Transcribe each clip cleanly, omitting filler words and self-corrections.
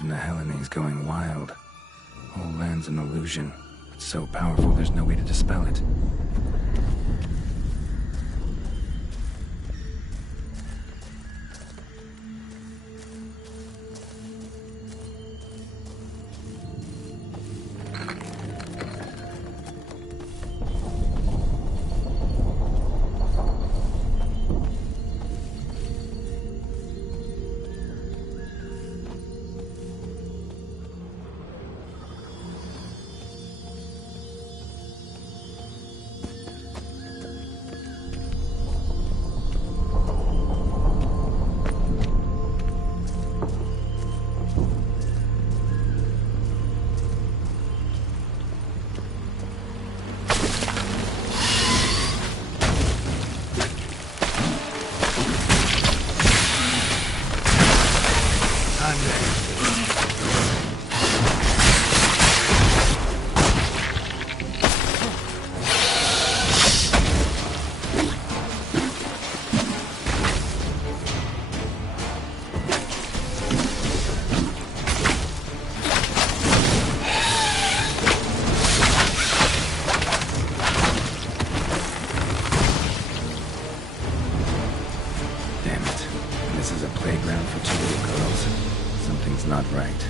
of Nehelene going wild. Whole land's an illusion. It's so powerful there's no way to dispel it. Not right.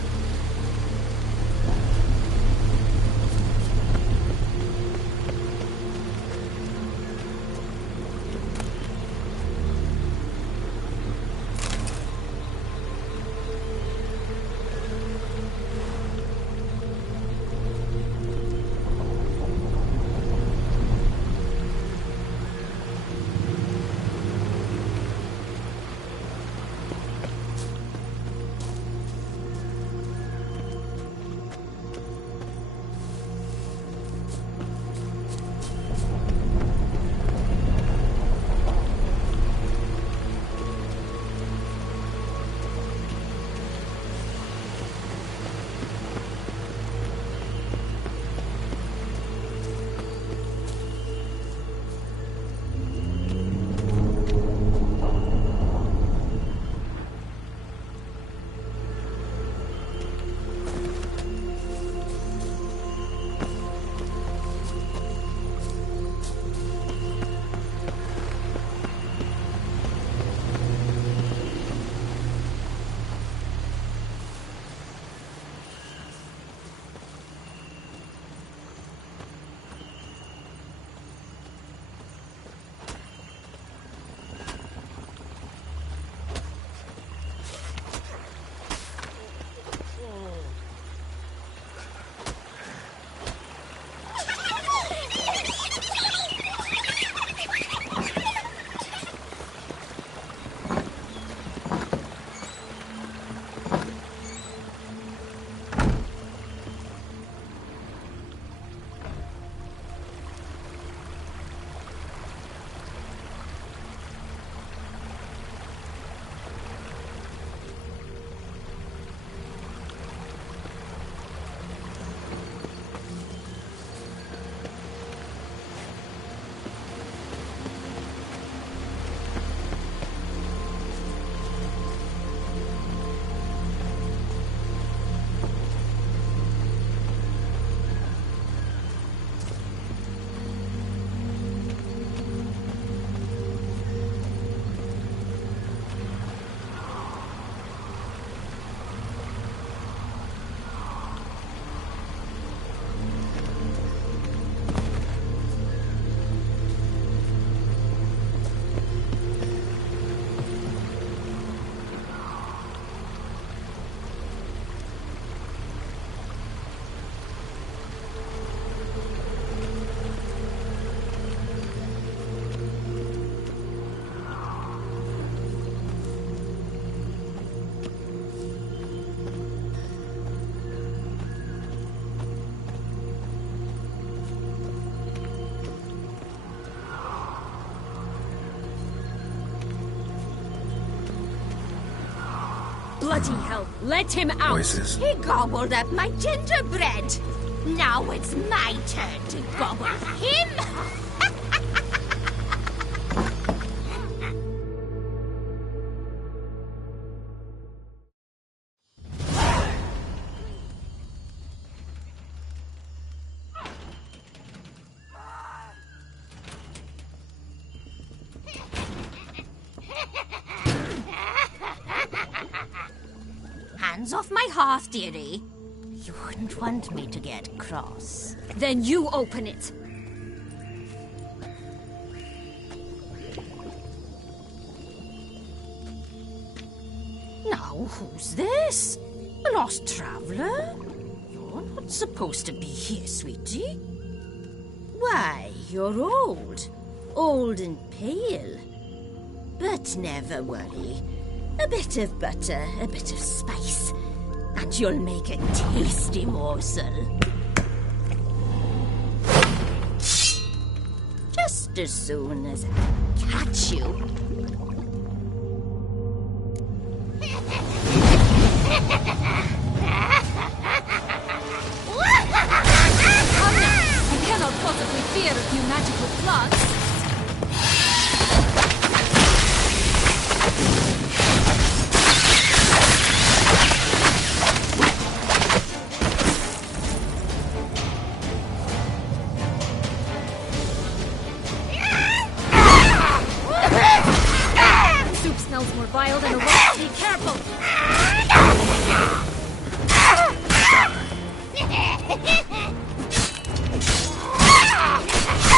Bloody hell, let him out! Voices. He gobbled up my gingerbread. Now it's my turn to gobble him. hands off my hearth, dearie. You wouldn't want me to get cross. Then you open it. Now, who's this? A lost traveler? You're not supposed to be here, sweetie. Why, you're old. Old and pale. But never worry. A bit of butter, a bit of spice, and you'll make a tasty morsel. Just as soon as I catch you. I cannot possibly fear a few magical plots. Soup smells more vile than a roast. Be careful!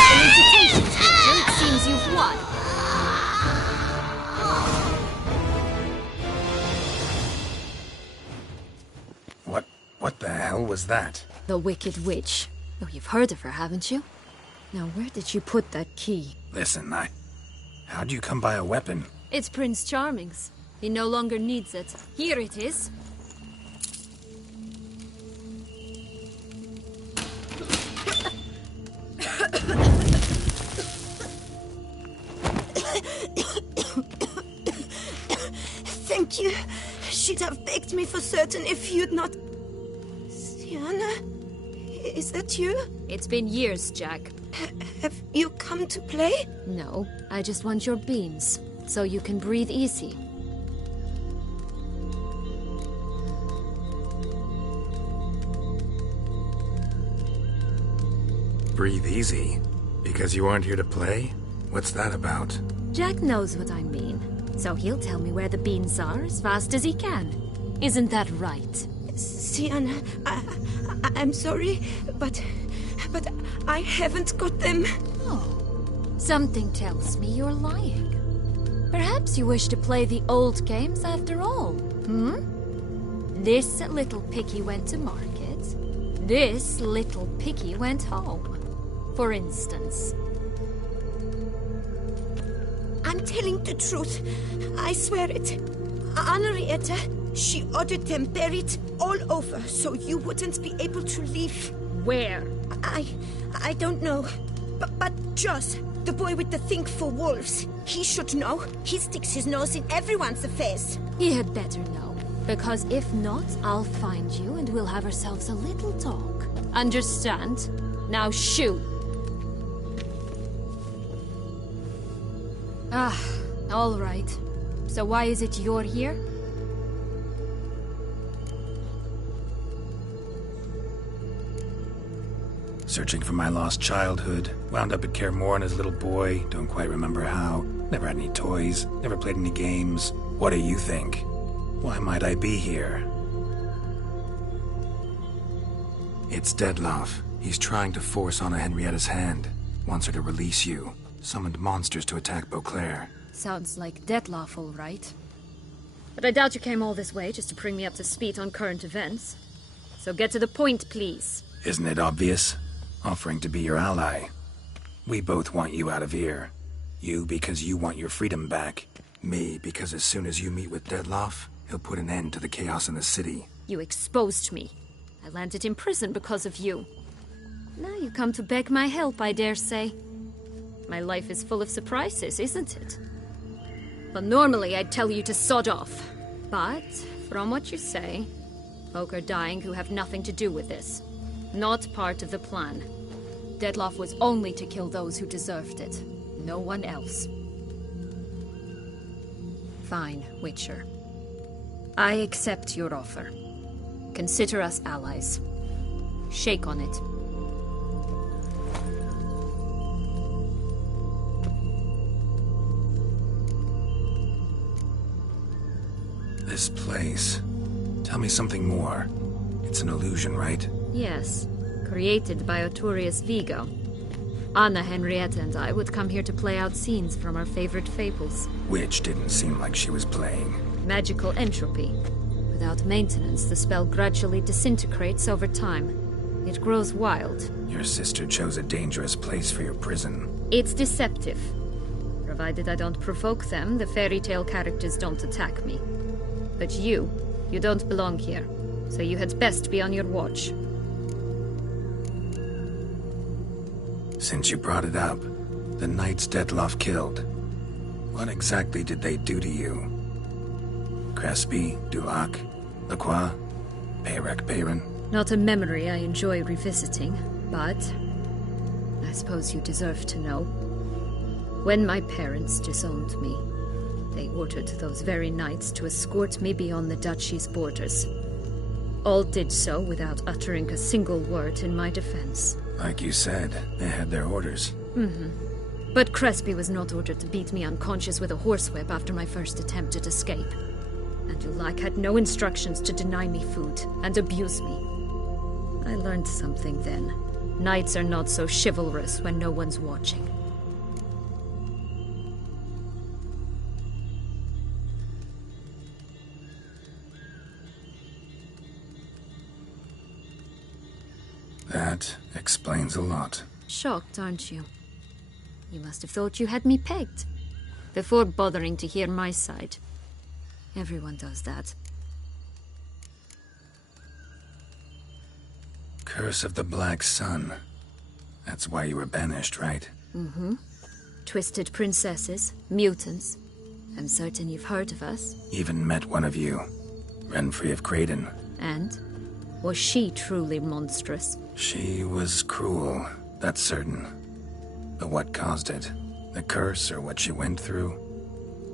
Felicitations, Witcher. It seems you've won. What the hell was that? The Wicked Witch. Oh, you've heard of her, haven't you? Now, where did you put that key? Listen, how'd you come by a weapon? It's Prince Charming's. He no longer needs it. Here it is. Thank you. She'd have begged me for certain if you'd not... Sienna? Is that you? It's been years, Jack. Have you come to play? No, I just want your beans, so you can breathe easy. Breathe easy? Because you aren't here to play? What's that about? Jack knows what I mean, so he'll tell me where the beans are as fast as he can. Isn't that right? Sienna, I'm sorry, but I haven't got them. Oh, something tells me you're lying. Perhaps you wish to play the old games after all, This little piggy went to market. This little piggy went home. For instance. I'm telling the truth. I swear it. Henrietta, she ordered them buried all over so you wouldn't be able to leave. Where? I don't know. But Joss, the boy with the thing for wolves, he should know. He sticks his nose in everyone's affairs. He had better know. Because if not, I'll find you and we'll have ourselves a little talk. Understand? Now shoo! All right. So why is it you're here? Searching for my lost childhood. Wound up at Kaer Morhen as a little boy. Don't quite remember how. Never had any toys. Never played any games. What do you think? Why might I be here? It's Dettlaff. He's trying to force Anna Henrietta's hand. Wants her to release you. Summoned monsters to attack Beauclair. Sounds like Dettlaff, all right. But I doubt you came all this way just to bring me up to speed on current events. So get to the point, please. Isn't it obvious? Offering to be your ally. We both want you out of here. You because you want your freedom back. Me because as soon as you meet with Dettlaff, he'll put an end to the chaos in the city. You exposed me. I landed in prison because of you. Now you come to beg my help, I dare say. My life is full of surprises, isn't it? But normally I'd tell you to sod off. But, from what you say, folk are dying who have nothing to do with this. Not part of the plan. Dettlaff was only to kill those who deserved it. No one else. Fine, Witcher. I accept your offer. Consider us allies. Shake on it. This place. Tell me something more. It's an illusion, right? Yes, created by Arturius Vigo. Anna, Henrietta, and I would come here to play out scenes from our favorite fables. Which didn't seem like she was playing. Magical entropy. Without maintenance, the spell gradually disintegrates over time. It grows wild. Your sister chose a dangerous place for your prison. It's deceptive. Provided I don't provoke them, the fairy tale characters don't attack me. But you don't belong here, so you had best be on your watch. Since you brought it up, the knights Detloff killed. What exactly did they do to you? Crespi, Dulac, Lacroix, Peyrac Peyran? Not a memory I enjoy revisiting, but I suppose you deserve to know. When my parents disowned me, they ordered those very knights to escort me beyond the duchy's borders. All did so without uttering a single word in my defense. Like you said, they had their orders. But Crespi was not ordered to beat me unconscious with a horsewhip after my first attempt at escape. And Dulac had no instructions to deny me food and abuse me. I learned something then. Knights are not so chivalrous when no one's watching. That explains a lot. Shocked, aren't you? You must have thought you had me pegged. Before bothering to hear my side. Everyone does that. Curse of the Black Sun. That's why you were banished, right? Twisted princesses, mutants. I'm certain you've heard of us. Even met one of you. Renfrey of Craden. And? Was she truly monstrous? She was cruel, that's certain. But what caused it? The curse or what she went through?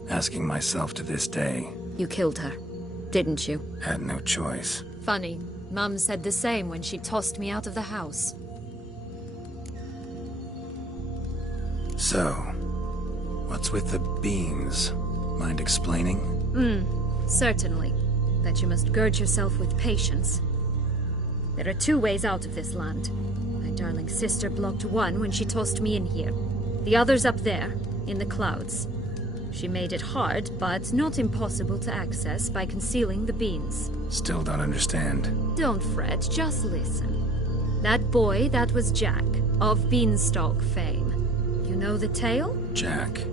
Asking myself to this day. You killed her, didn't you? Had no choice. Funny. Mum said the same when she tossed me out of the house. So, what's with the beans? Mind explaining? Certainly. But you must gird yourself with patience. There are two ways out of this land. My darling sister blocked one when she tossed me in here. The other's up there, in the clouds. She made it hard, but not impossible to access by concealing the beans. Still don't understand. Don't fret, just listen. That boy, that was Jack, of Beanstalk fame. You know the tale? Jack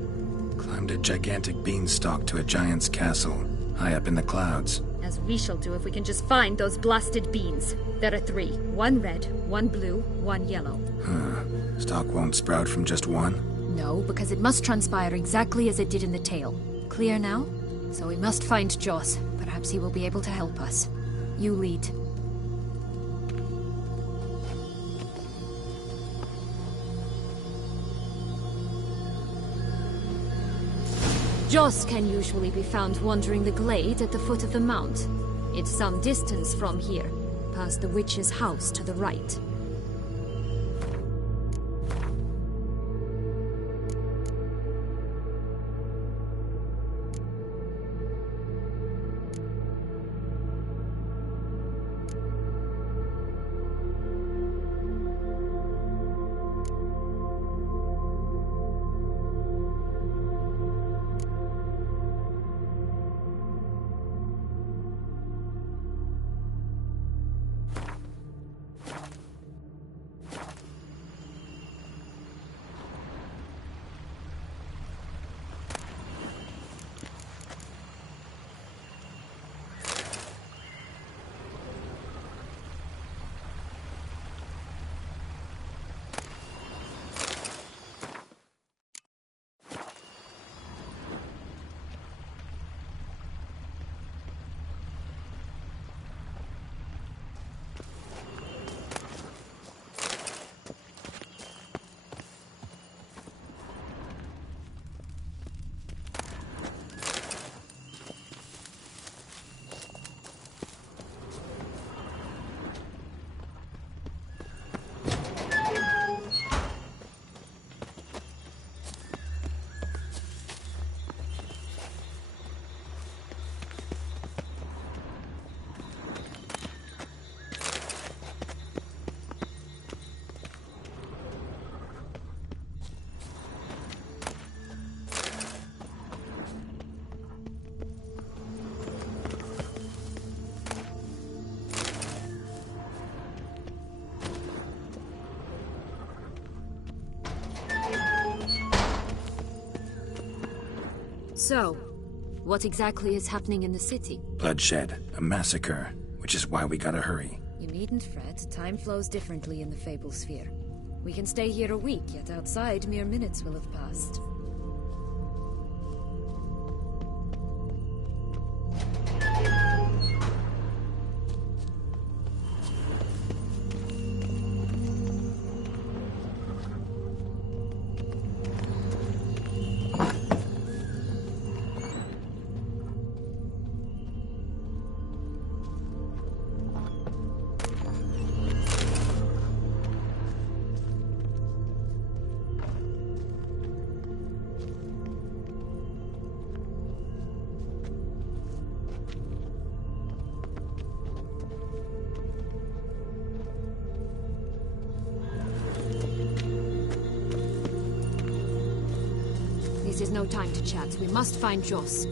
climbed a gigantic beanstalk to a giant's castle, high up in the clouds. As we shall do if we can just find those blasted beans. There are 3. 1 red, 1 blue, 1 yellow. Stalk won't sprout from just one? No, because it must transpire exactly as it did in the tale. Clear now? So we must find Joss. Perhaps he will be able to help us. You lead. Joss can usually be found wandering the glade at the foot of the mount. It's some distance from here, past the witch's house to the right. So, what exactly is happening in the city? Bloodshed, a massacre, which is why we gotta hurry. You needn't fret. Time flows differently in the Fable Sphere. We can stay here a week, yet outside mere minutes will have passed. This is no time to chat. We must find Joss.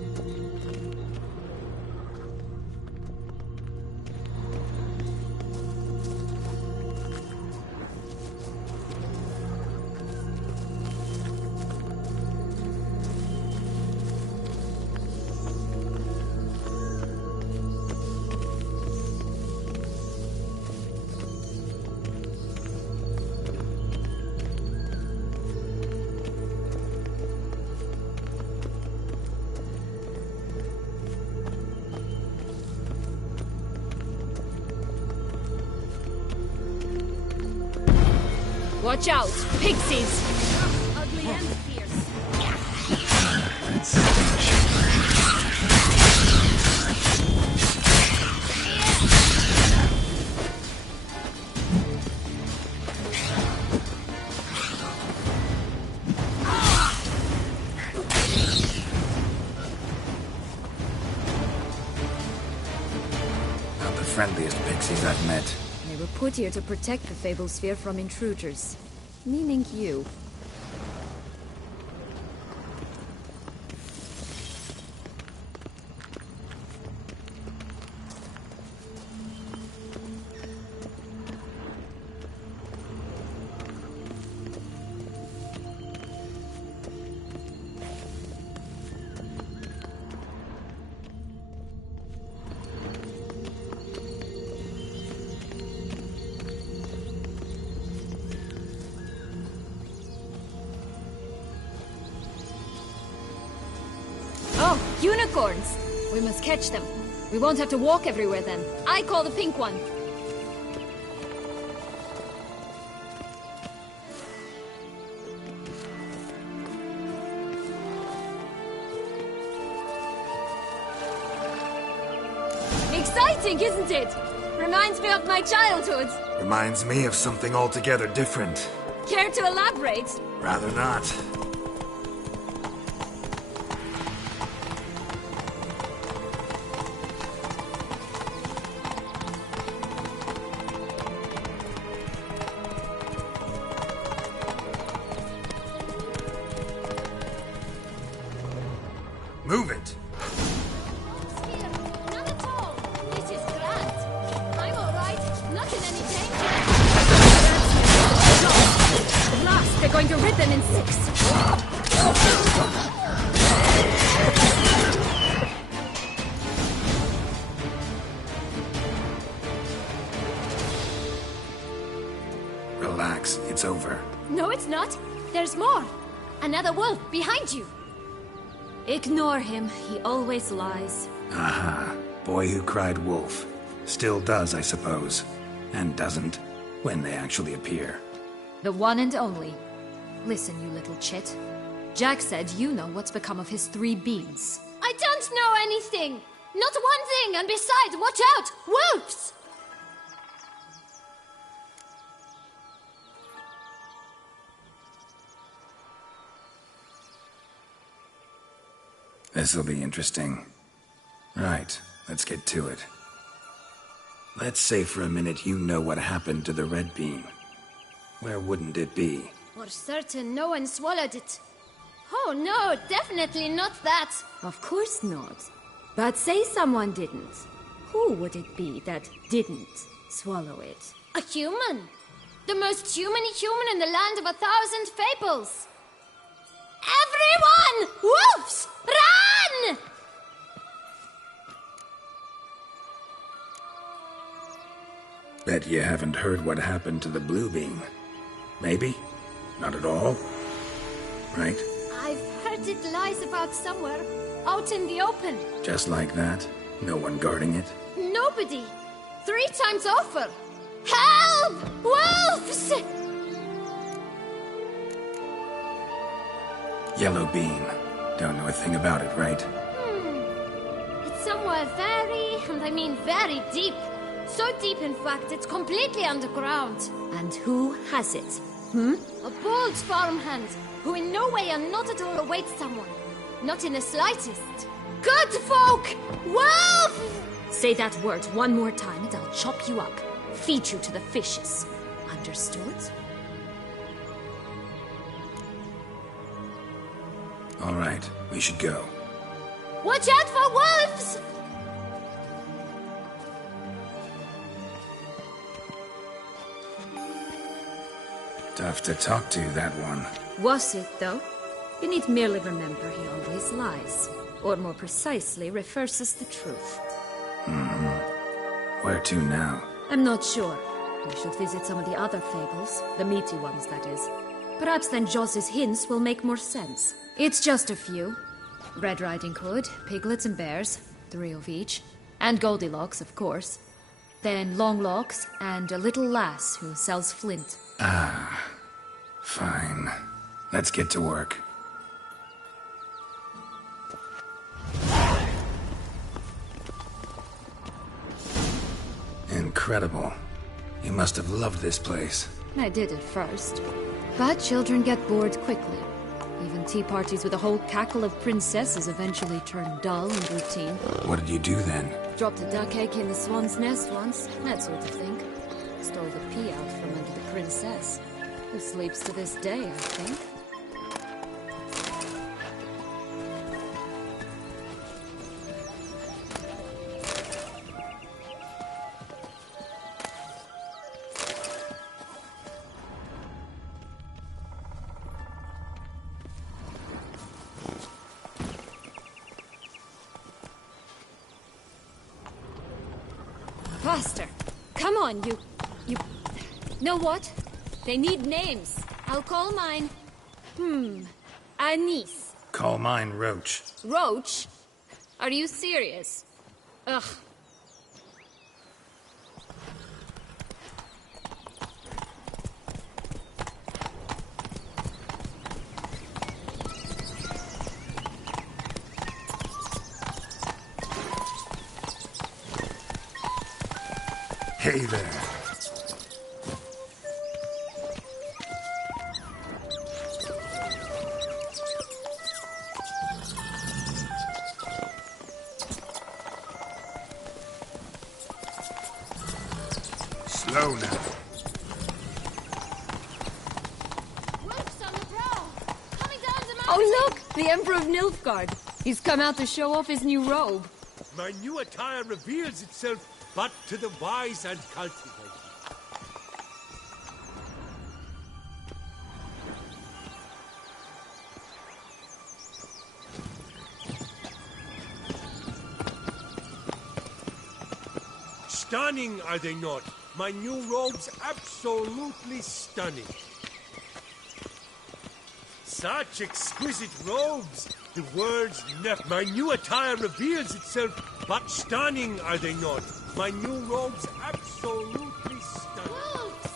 Watch out! Pixies! Ugly and fierce. Not the friendliest pixies I've met. They were put here to protect the Fable Sphere from intruders. Meaning you. Oh, unicorns! We must catch them. We won't have to walk everywhere then. I call the pink one. Exciting, isn't it? Reminds me of my childhood. Reminds me of something altogether different. Care to elaborate? Rather not. Move it! Not at all. This is grand. I'm all right. Not in any danger. At last, they're going to rip them in six. Relax, it's over. No, it's not. There's more. Another wolf behind you. Ignore him. He always lies. Aha. Boy who cried wolf. Still does, I suppose. And doesn't, when they actually appear. The one and only. Listen, you little chit. Jack said you know what's become of his 3 beans. I don't know anything! Not one thing, and besides, watch out! Wolves! This'll be interesting. Right, let's get to it. Let's say for a minute you know what happened to the red bean. Where wouldn't it be? For certain, no one swallowed it. Oh no, definitely not that. Of course not. But say someone didn't. Who would it be that didn't swallow it? A human. The most human-y human in the land of 1,000 fables. Everyone! Wolves! Run! Bet you haven't heard what happened to the blue beam. Maybe? Not at all? Right? I've heard it lies about somewhere, out in the open. Just like that? No one guarding it? Nobody. 3 times over. Help! Wolves! Yellow beam. Don't know a thing about it, right? It's somewhere very, and I mean very deep. So deep, in fact, it's completely underground. And who has it? A bold farmhand, who in no way and not at all awaits someone. Not in the slightest. Good folk! Wolf! Say that word one more time and I'll chop you up. Feed you to the fishes. Understood? All right, we should go. Watch out for wolves! Tough to talk to, that one. Was it, though? You need merely remember he always lies. Or more precisely, reverses the truth. Where to now? I'm not sure. We should visit some of the other fables. The meaty ones, that is. Perhaps then Joss's hints will make more sense. It's just a few. Red Riding Hood, piglets and bears, 3 of each. And Goldilocks, of course. Then Longlocks, and a little lass who sells flint. Fine. Let's get to work. Incredible. You must have loved this place. I did at first. But children get bored quickly. Even tea parties with a whole cackle of princesses eventually turn dull and routine. What did you do then? Dropped a duck egg in the swan's nest once, that sort of thing. Stole the pea out from under the princess, who sleeps to this day, I think. Faster! Come on, you... Know what? They need names. I'll call mine... Anise. Call mine Roach. Roach? Are you serious? Ugh. Hey there. Slow now. Wolves on the prowl! Coming down the mountain! Oh look! The Emperor of Nilfgaard. He's come out to show off his new robe. My new attire reveals itself but to the wise and cultivated. Stunning, are they not? My new robe's absolutely stunning. Such exquisite robes! The words never... My new attire reveals itself, but stunning, are they not? My new robe's absolutely stunning. Wolves!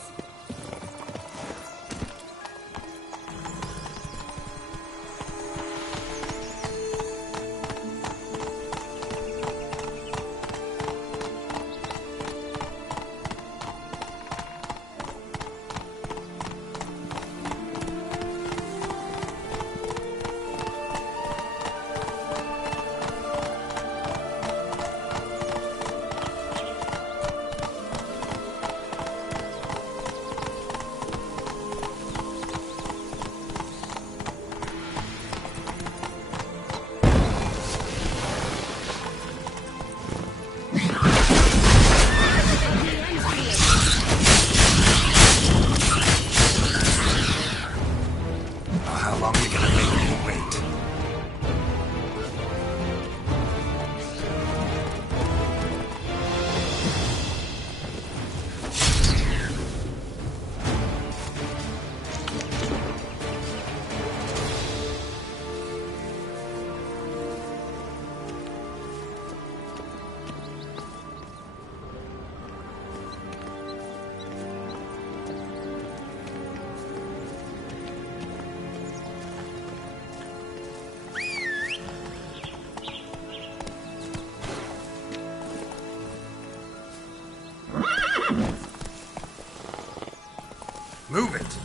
Move it!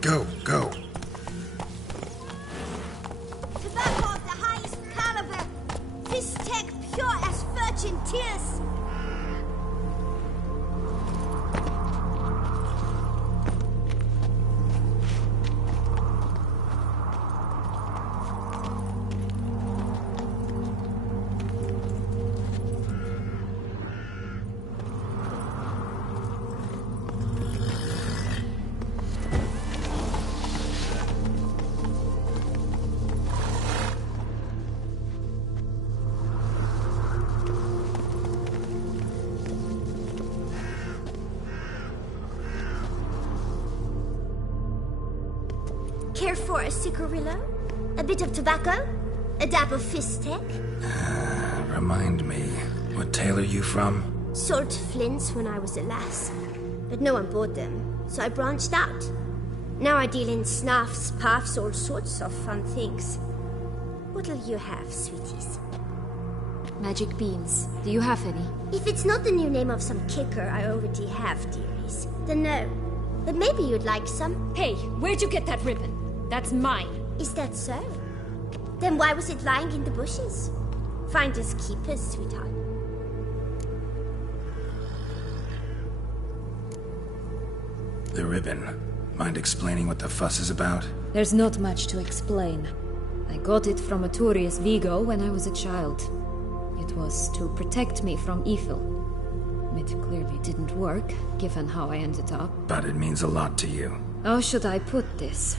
Go, go. Tobacco of the highest caliber. This tech pure as virgin tears. Care for a cigarillo? A bit of tobacco? A dab of fist-tech? Remind me, what tale are you from? Sold flints when I was a lass. But no one bought them, so I branched out. Now I deal in snuffs, puffs, all sorts of fun things. What'll you have, sweeties? Magic beans. Do you have any? If it's not the new name of some kicker I already have, dearies, then no. But maybe you'd like some. Hey, where'd you get that ribbon? That's mine. Is that so? Then why was it lying in the bushes? Finders keepers, sweetheart. The ribbon. Mind explaining what the fuss is about? There's not much to explain. I got it from a Turius Vigo when I was a child. It was to protect me from evil. It clearly didn't work, given how I ended up. But it means a lot to you. How should I put this?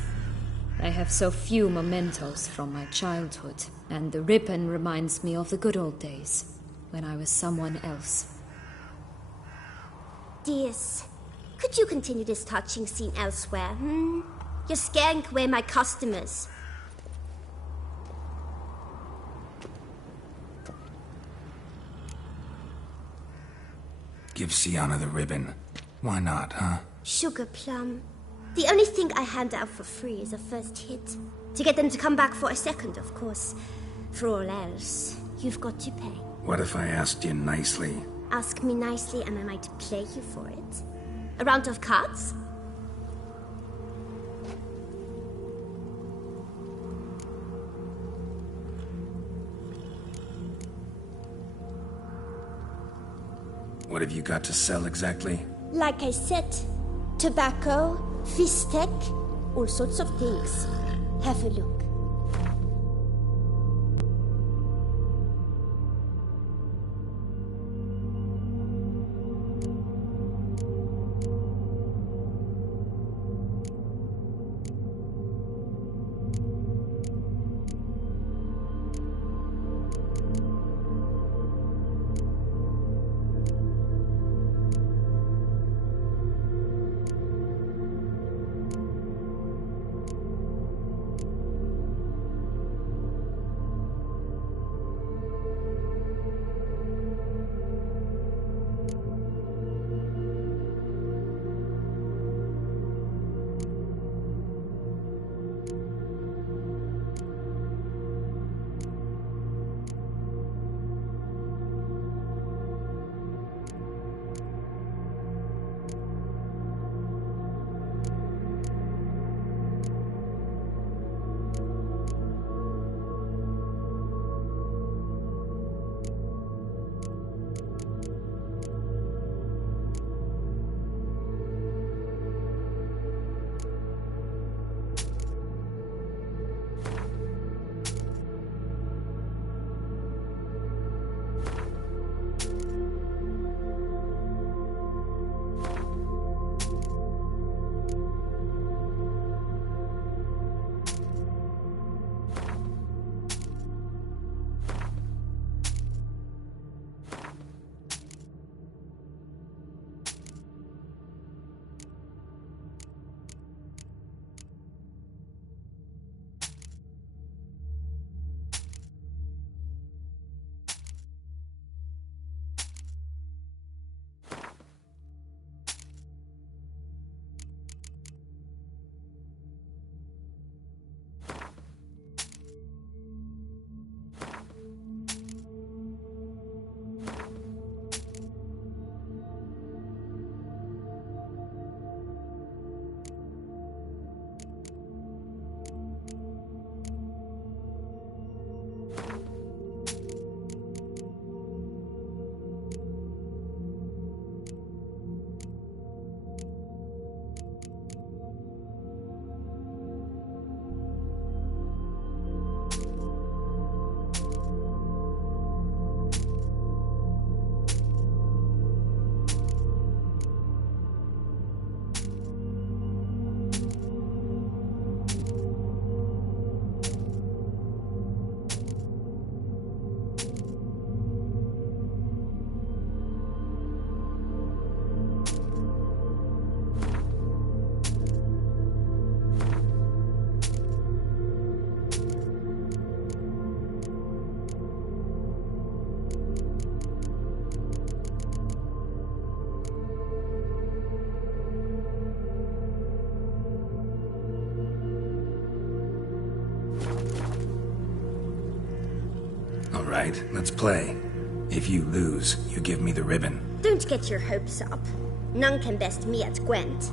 I have so few mementos from my childhood, and the ribbon reminds me of the good old days, when I was someone else. Dears, could you continue this touching scene elsewhere, You're scaring away my customers. Give Sienna the ribbon. Why not, huh? Sugar plum. The only thing I hand out for free is a first hit. To get them to come back for a second, of course. For all else, you've got to pay. What if I asked you nicely? Ask me nicely and I might play you for it. A round of cards? What have you got to sell exactly? Like I said, tobacco, fist-tech, all sorts of things. Have a look. right, let's play. If you lose, you give me the ribbon. Don't get your hopes up. None can best me at Gwent.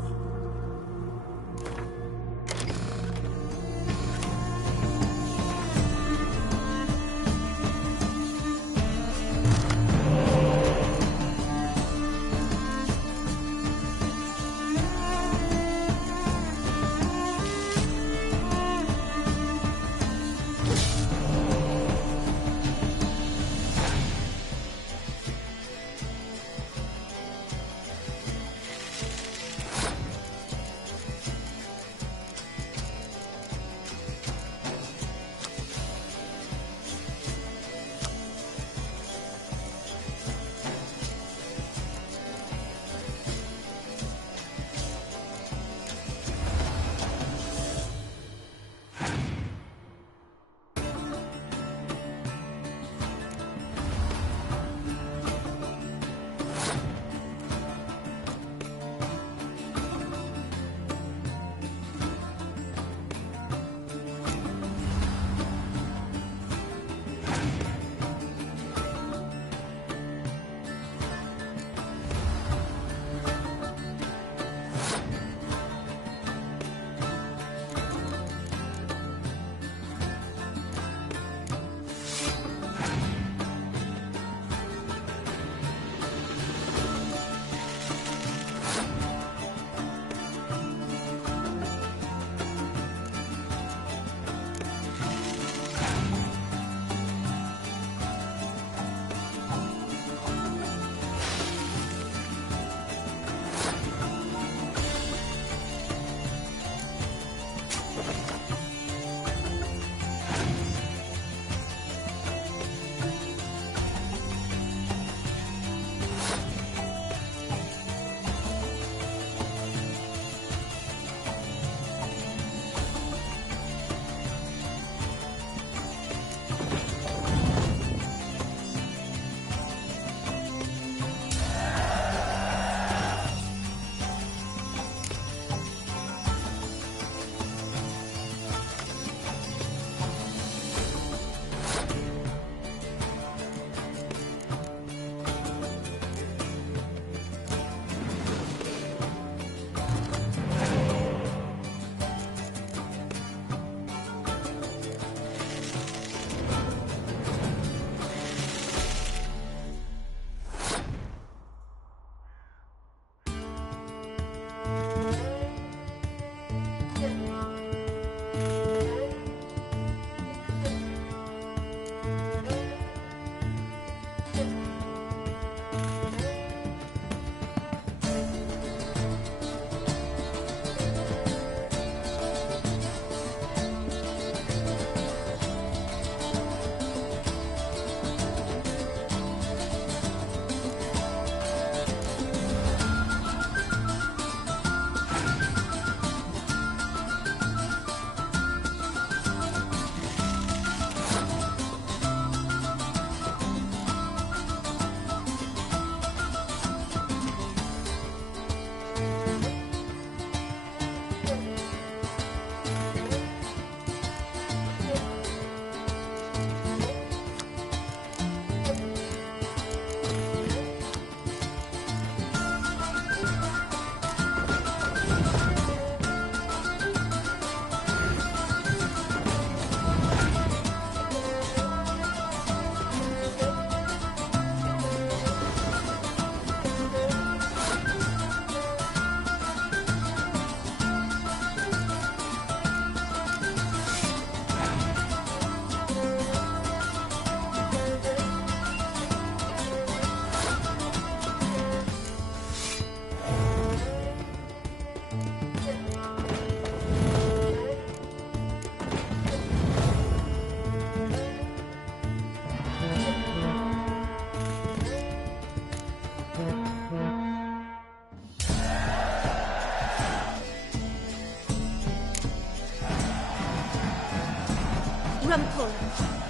Rumpel,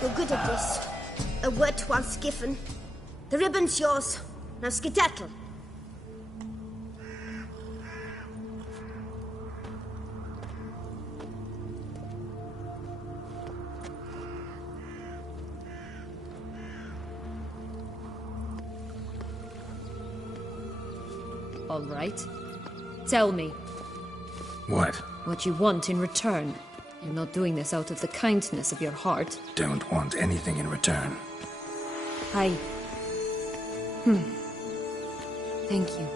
you're good at this. A word once given. The ribbon's yours. Now skedaddle. All right. Tell me What? what you want in return. You're not doing this out of the kindness of your heart. Don't want anything in return. I... Thank you.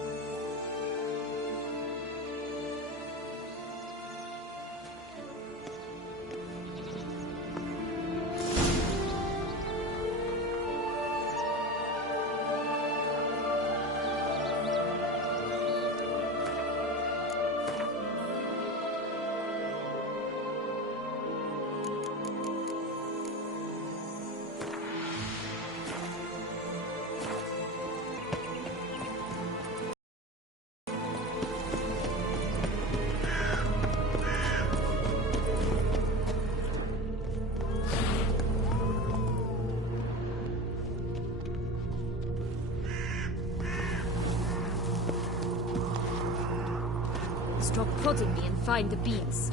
Stop prodding me and find the beans.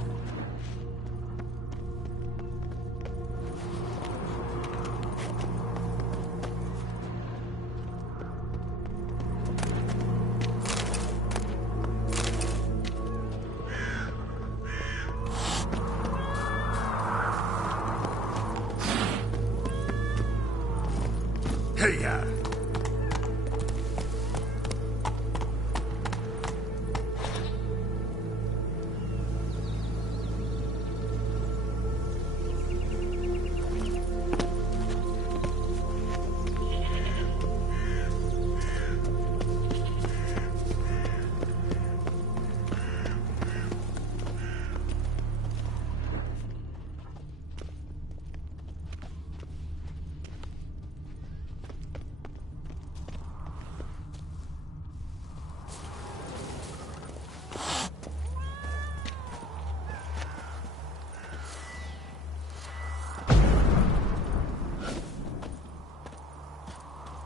Hey-ya!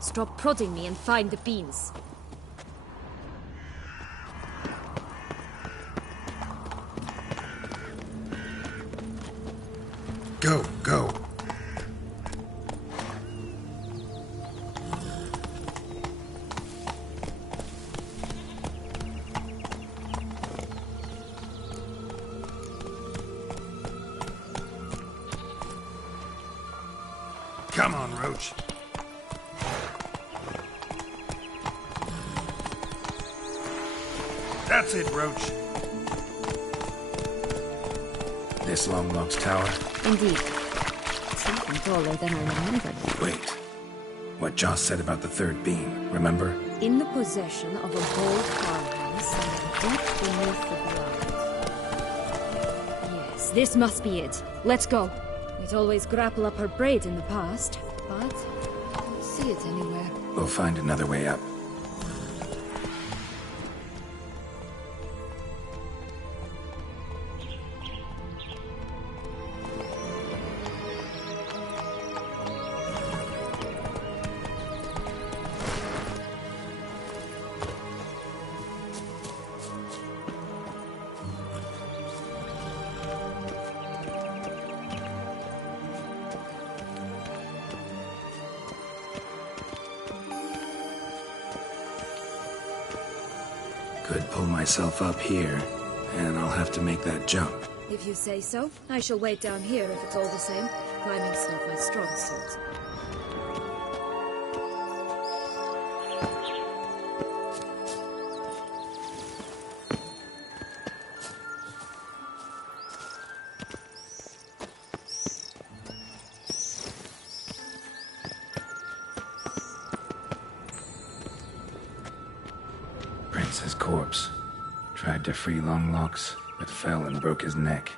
Stop prodding me and find the beans. Go, go. Come on, Roach. That's it, Roach. This Longlock's tower? Indeed. It's even taller than I remembered. Wait. What Joss said about the third beam, remember? In the possession of a bold powerhouse deep beneath the ground. Yes, this must be it. Let's go. We'd always grapple up her braid in the past, but I don't see it anywhere. We'll find another way up. Could pull myself up here, and I'll have to make that jump. If you say so, I shall wait down here if it's all the same. Climbing's not my strong suit. Prince's corpse. Tried to free Longlocks, but fell and broke his neck.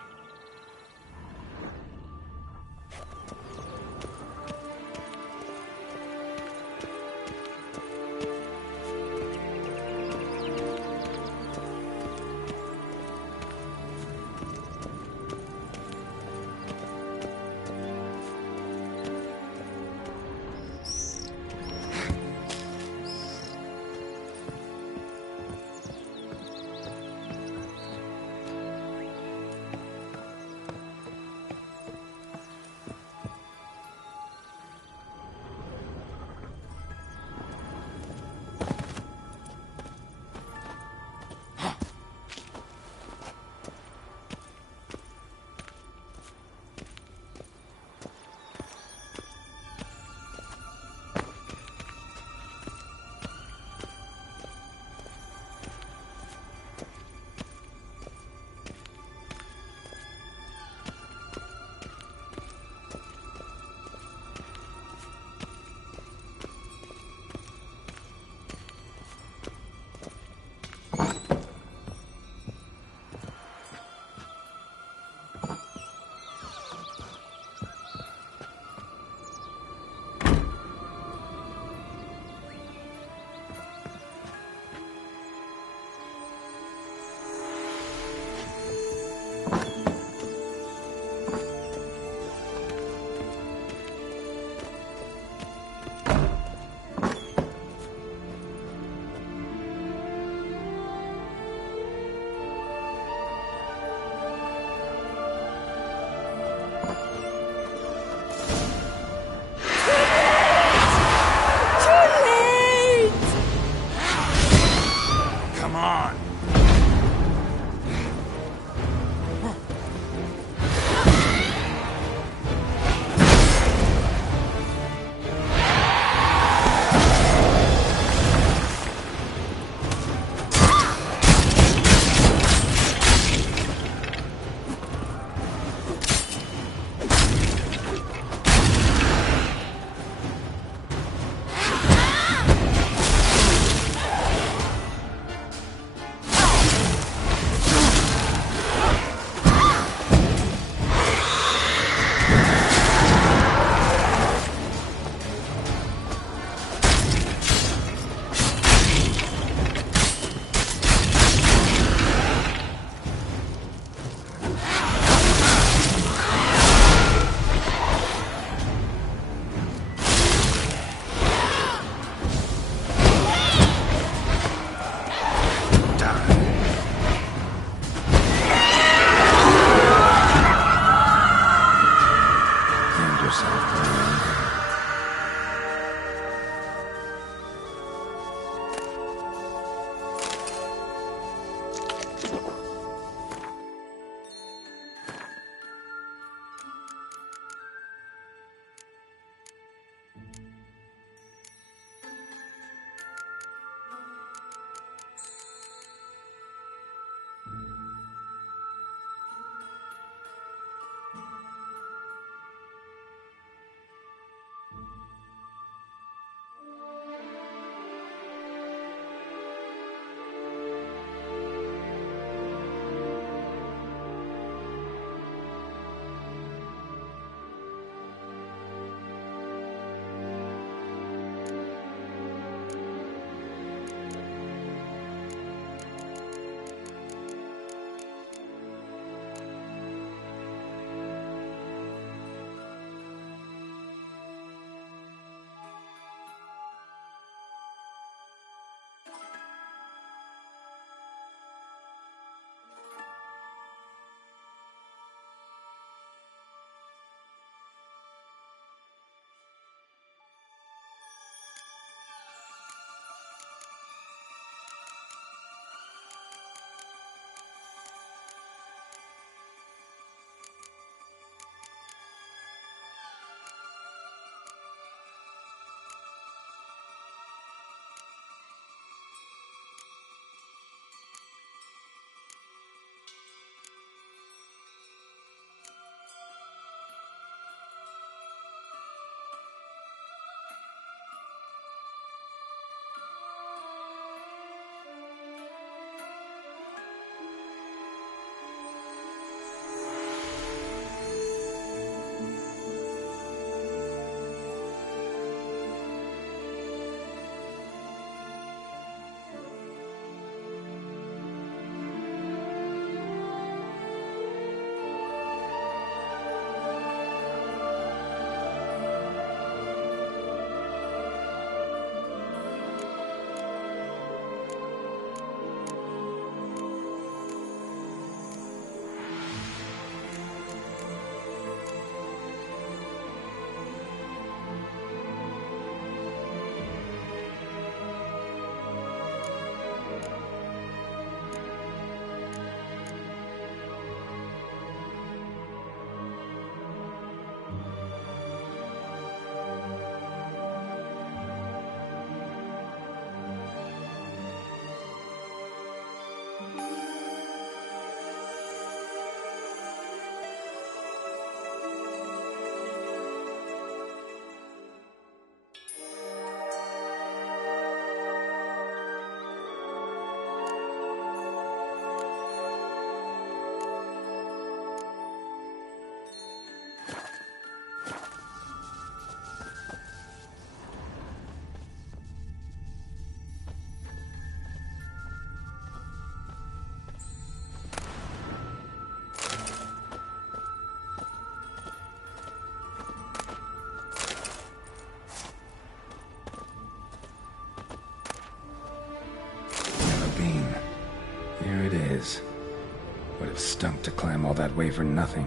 have stunk to climb all that way for nothing.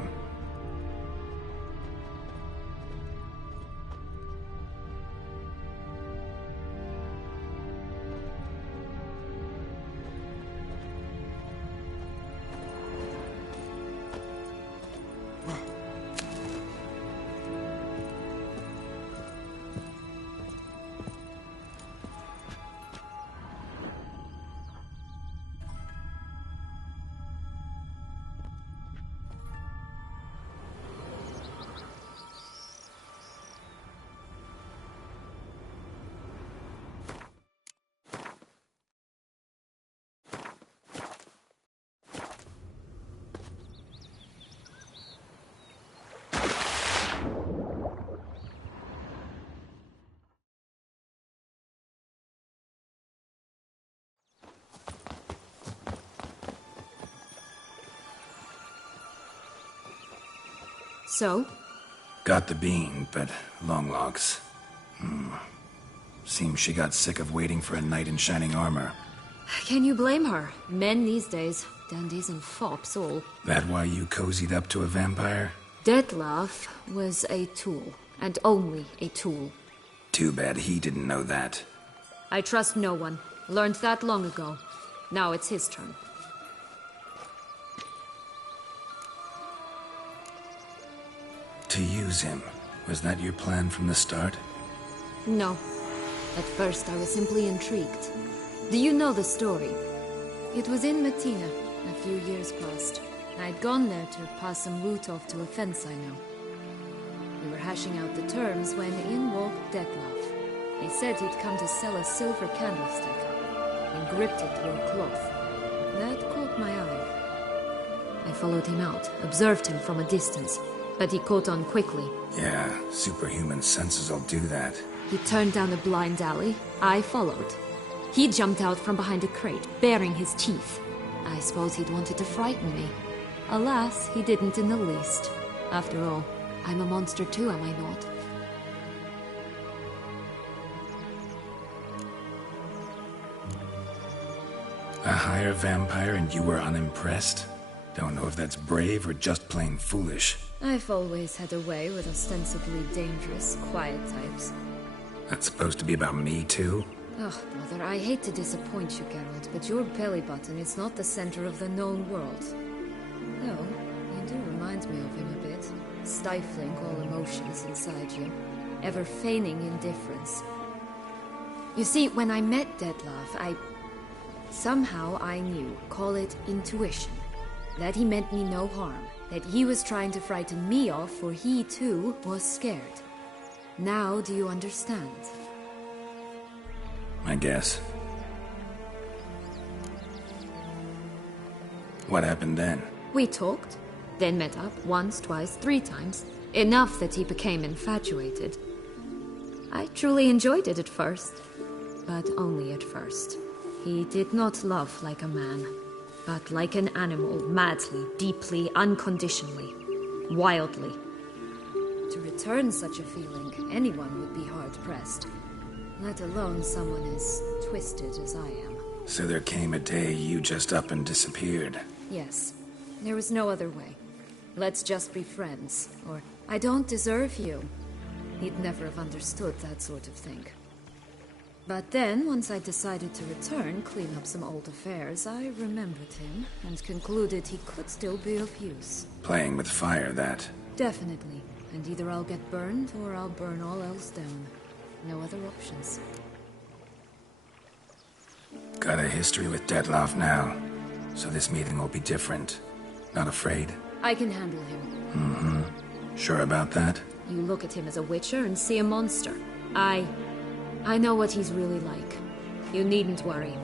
So? Got the bean, but long logs. Seems she got sick of waiting for a knight in shining armor. Can you blame her? Men these days, dandies and fops all. That why you cozied up to a vampire? Detlef was a tool, and only a tool. Too bad he didn't know that. I trust no one. Learned that long ago. Now it's his turn. To use him. Was that your plan from the start? No. At first I was simply intrigued. Do you know the story? It was in Matina, a few years past. I'd gone there to pass some loot off to a fence I know. We were hashing out the terms when in walked Detlef. He said he'd come to sell a silver candlestick, and gripped it to a cloth. That caught my eye. I followed him out, observed him from a distance, but he caught on quickly. Yeah, superhuman senses will do that. He turned down a blind alley. I followed. He jumped out from behind a crate, baring his teeth. I suppose he'd wanted to frighten me. Alas, he didn't in the least. After all, I'm a monster too, am I not? A higher vampire and you were unimpressed? Don't know if that's brave or just plain foolish. I've always had a way with ostensibly dangerous, quiet types. That's supposed to be about me too? Ugh, brother, I hate to disappoint you, Geralt, but your belly button is not the center of the known world. Though, you do remind me of him a bit. Stifling all emotions inside you. Ever feigning indifference. You see, when I met Detlef, somehow I knew, call it intuition, that he meant me no harm. That he was trying to frighten me off, for he too was scared. Now do you understand? I guess. What happened then? We talked, then met up once, twice, 3 times. Enough that he became infatuated. I truly enjoyed it at first, but only at first. He did not love like a man, but like an animal, madly, deeply, unconditionally, wildly. To return such a feeling, anyone would be hard-pressed, let alone someone as twisted as I am. So there came a day you just up and disappeared. Yes, there was no other way. Let's just be friends, or I don't deserve you. He'd never have understood that sort of thing. But then, once I decided to return, clean up some old affairs, I remembered him and concluded he could still be of use. Playing with fire, that. Definitely. And either I'll get burned or I'll burn all else down. No other options. Got a history with Detlef now, so this meeting will be different. Not afraid? I can handle him. Sure about that? You look at him as a witcher and see a monster. I know what he's really like. You needn't worry.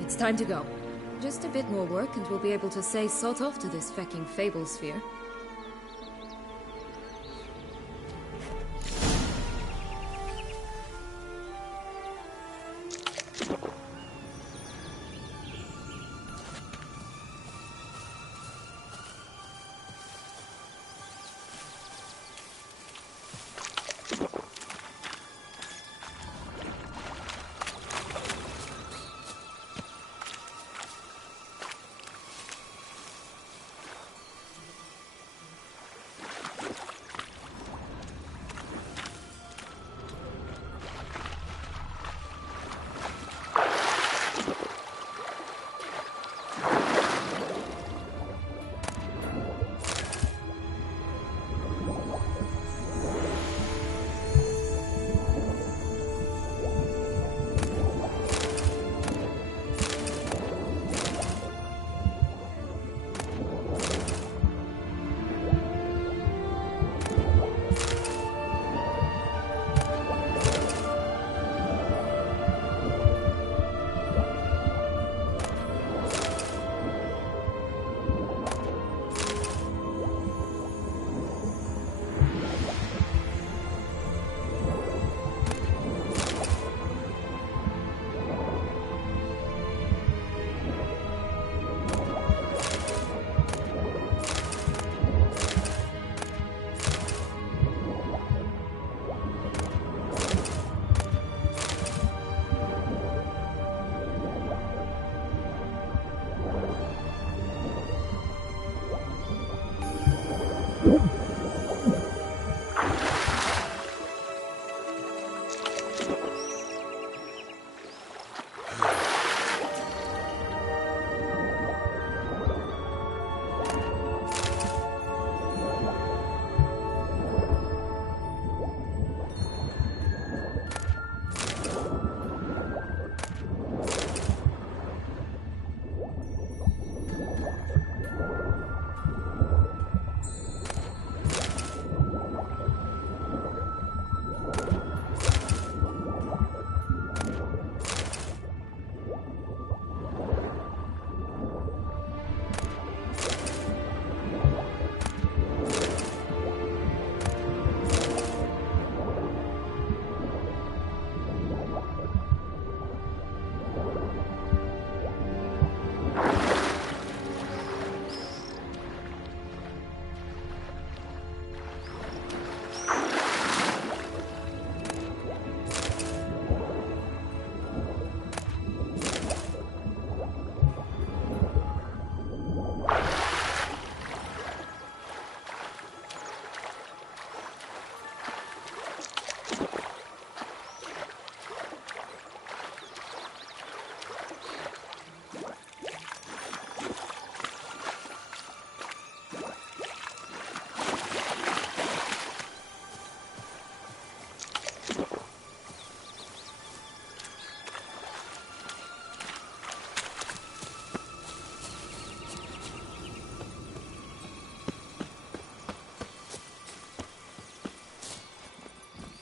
It's time to go. Just a bit more work and we'll be able to say sod off to this fecking fable sphere.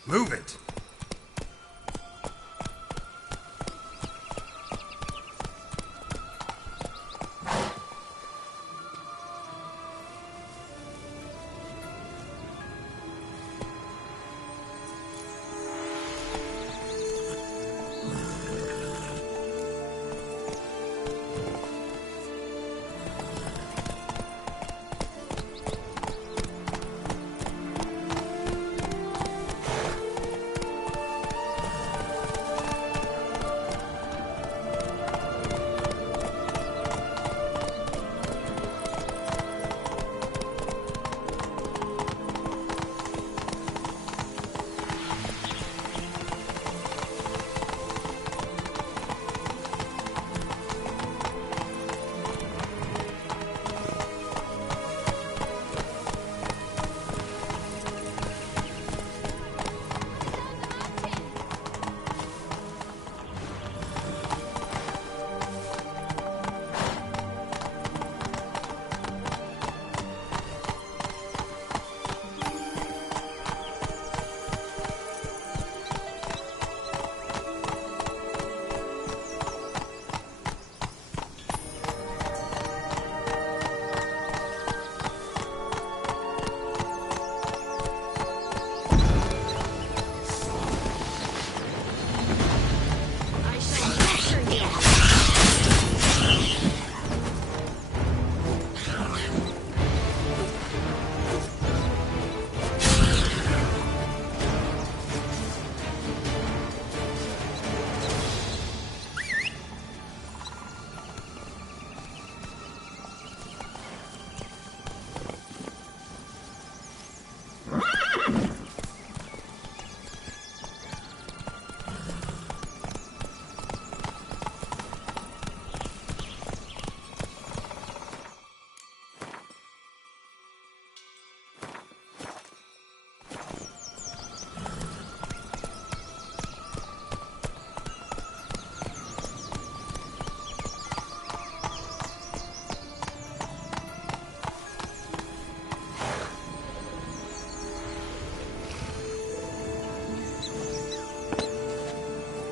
Move it!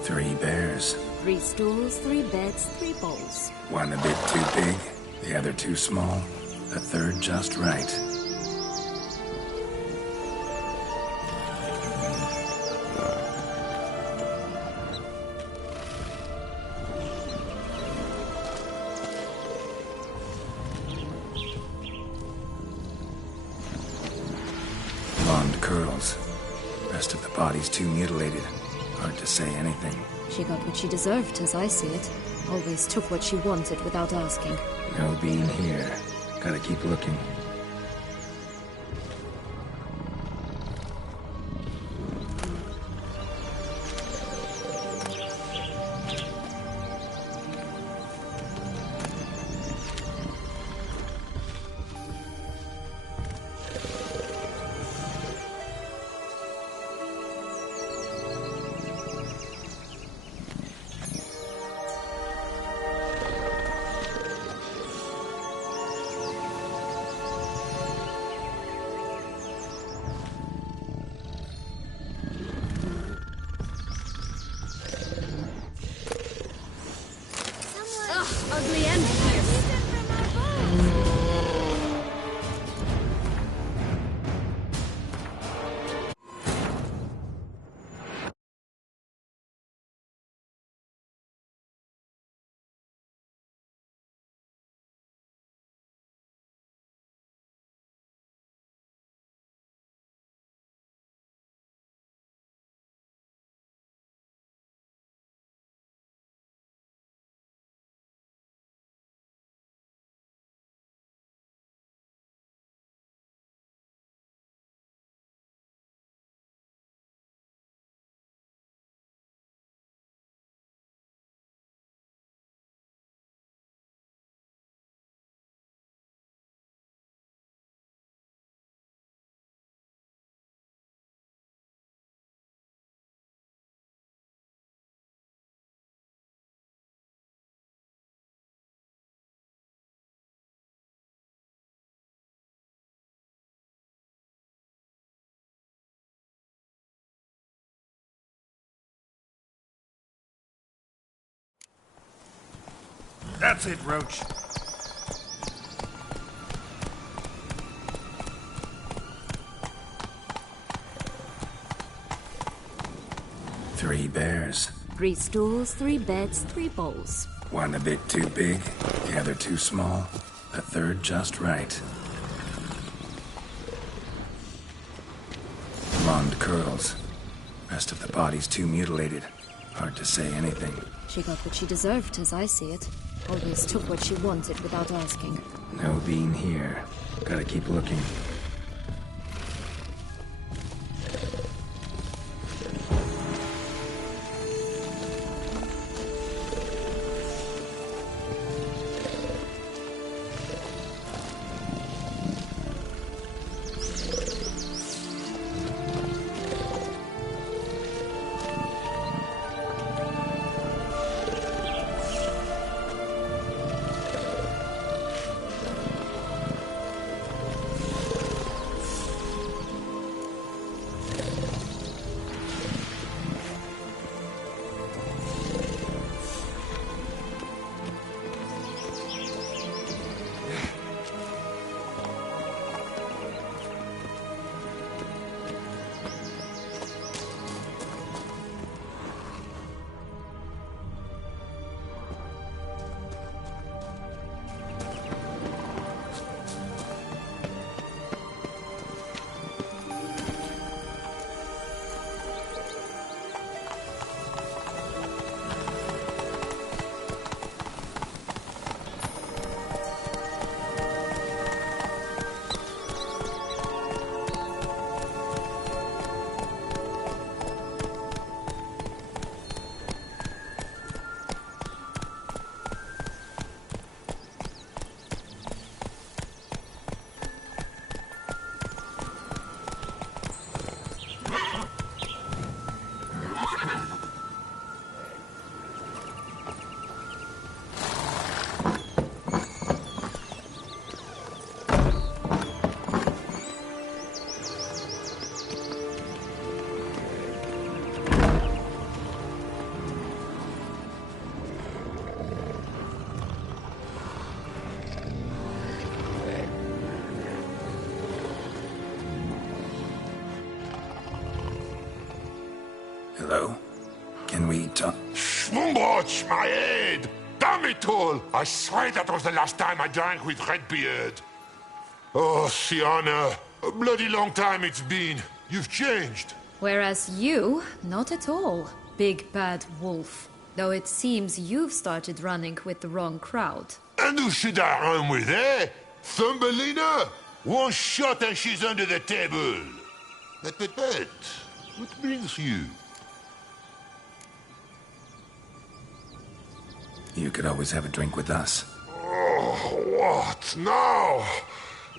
Three bears. 3 stools, 3 beds, 3 bowls. One a bit too big, the other too small, the third just right. Blonde curls. Rest of the body's too mutilated. Hard to say anything. She got what she deserved, as I see it. Always took what she wanted without asking. No being here. Gotta keep looking. That's it, Roach. Three bears. 3 stools, 3 beds, 3 bowls. One a bit too big, the other too small, the third just right. Blonde curls. Rest of the body's too mutilated. Hard to say anything. She got what she deserved, as I see it. Always took what she wanted without asking. No bean here. Gotta keep looking. Hello? Can we talk? Schwumbroch, my head! Damn it all! I swear that was the last time I drank with Redbeard. Oh, Sienna, a bloody long time it's been. You've changed. Whereas you, not at all, big bad wolf. Though it seems you've started running with the wrong crowd. And who should I run with, eh? Thumbelina? One shot and she's under the table. But, what brings you? You could always have a drink with us. Oh, what? No!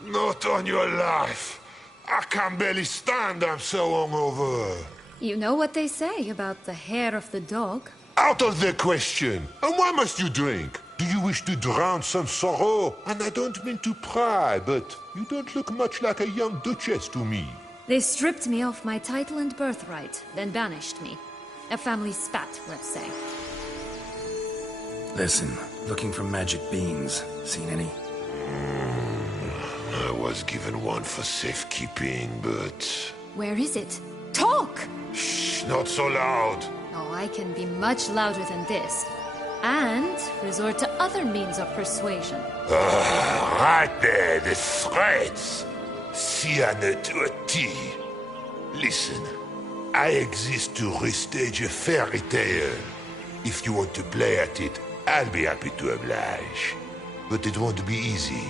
Not on your life. I can barely stand, I'm so hungover. You know what they say about the hair of the dog? Out of the question. And why must you drink? Do you wish to drown some sorrow? And I don't mean to pry, but you don't look much like a young duchess to me. They stripped me of my title and birthright, then banished me. A family spat, let's say. Listen, looking for magic beans. Seen any? I was given one for safekeeping, but... Where is it? Talk! Shh, not so loud. Oh, I can be much louder than this. And resort to other means of persuasion. Right there, the threats. Sienna to a T. Listen, I exist to restage a fairy tale. If you want to play at it, I'll be happy to oblige. But it won't be easy.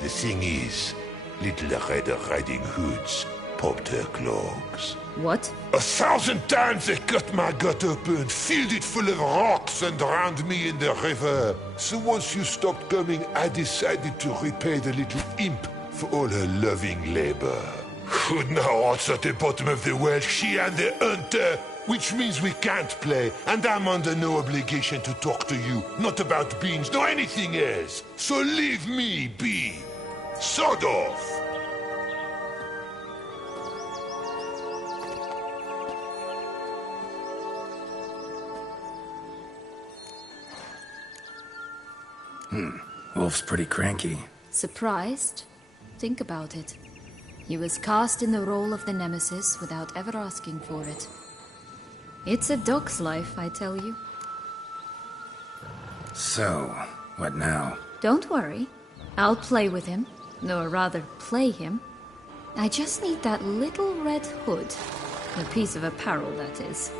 The thing is, Little Red Riding Hoods popped her clogs. What? 1,000 times they cut my gut open, filled it full of rocks and drowned me in the river. So once you stopped coming, I decided to repay the little imp for all her loving labor. Who now what's at the bottom of the well, she and the hunter, which means we can't play, and I'm under no obligation to talk to you, not about beans, nor anything else. So leave me be. Sod off. Wolf's pretty cranky. Surprised? Think about it. He was cast in the role of the Nemesis without ever asking for it. It's a dog's life, I tell you. So, what now? Don't worry. I'll play with him. Or rather, play him. I just need that little red hood. A piece of apparel, that is.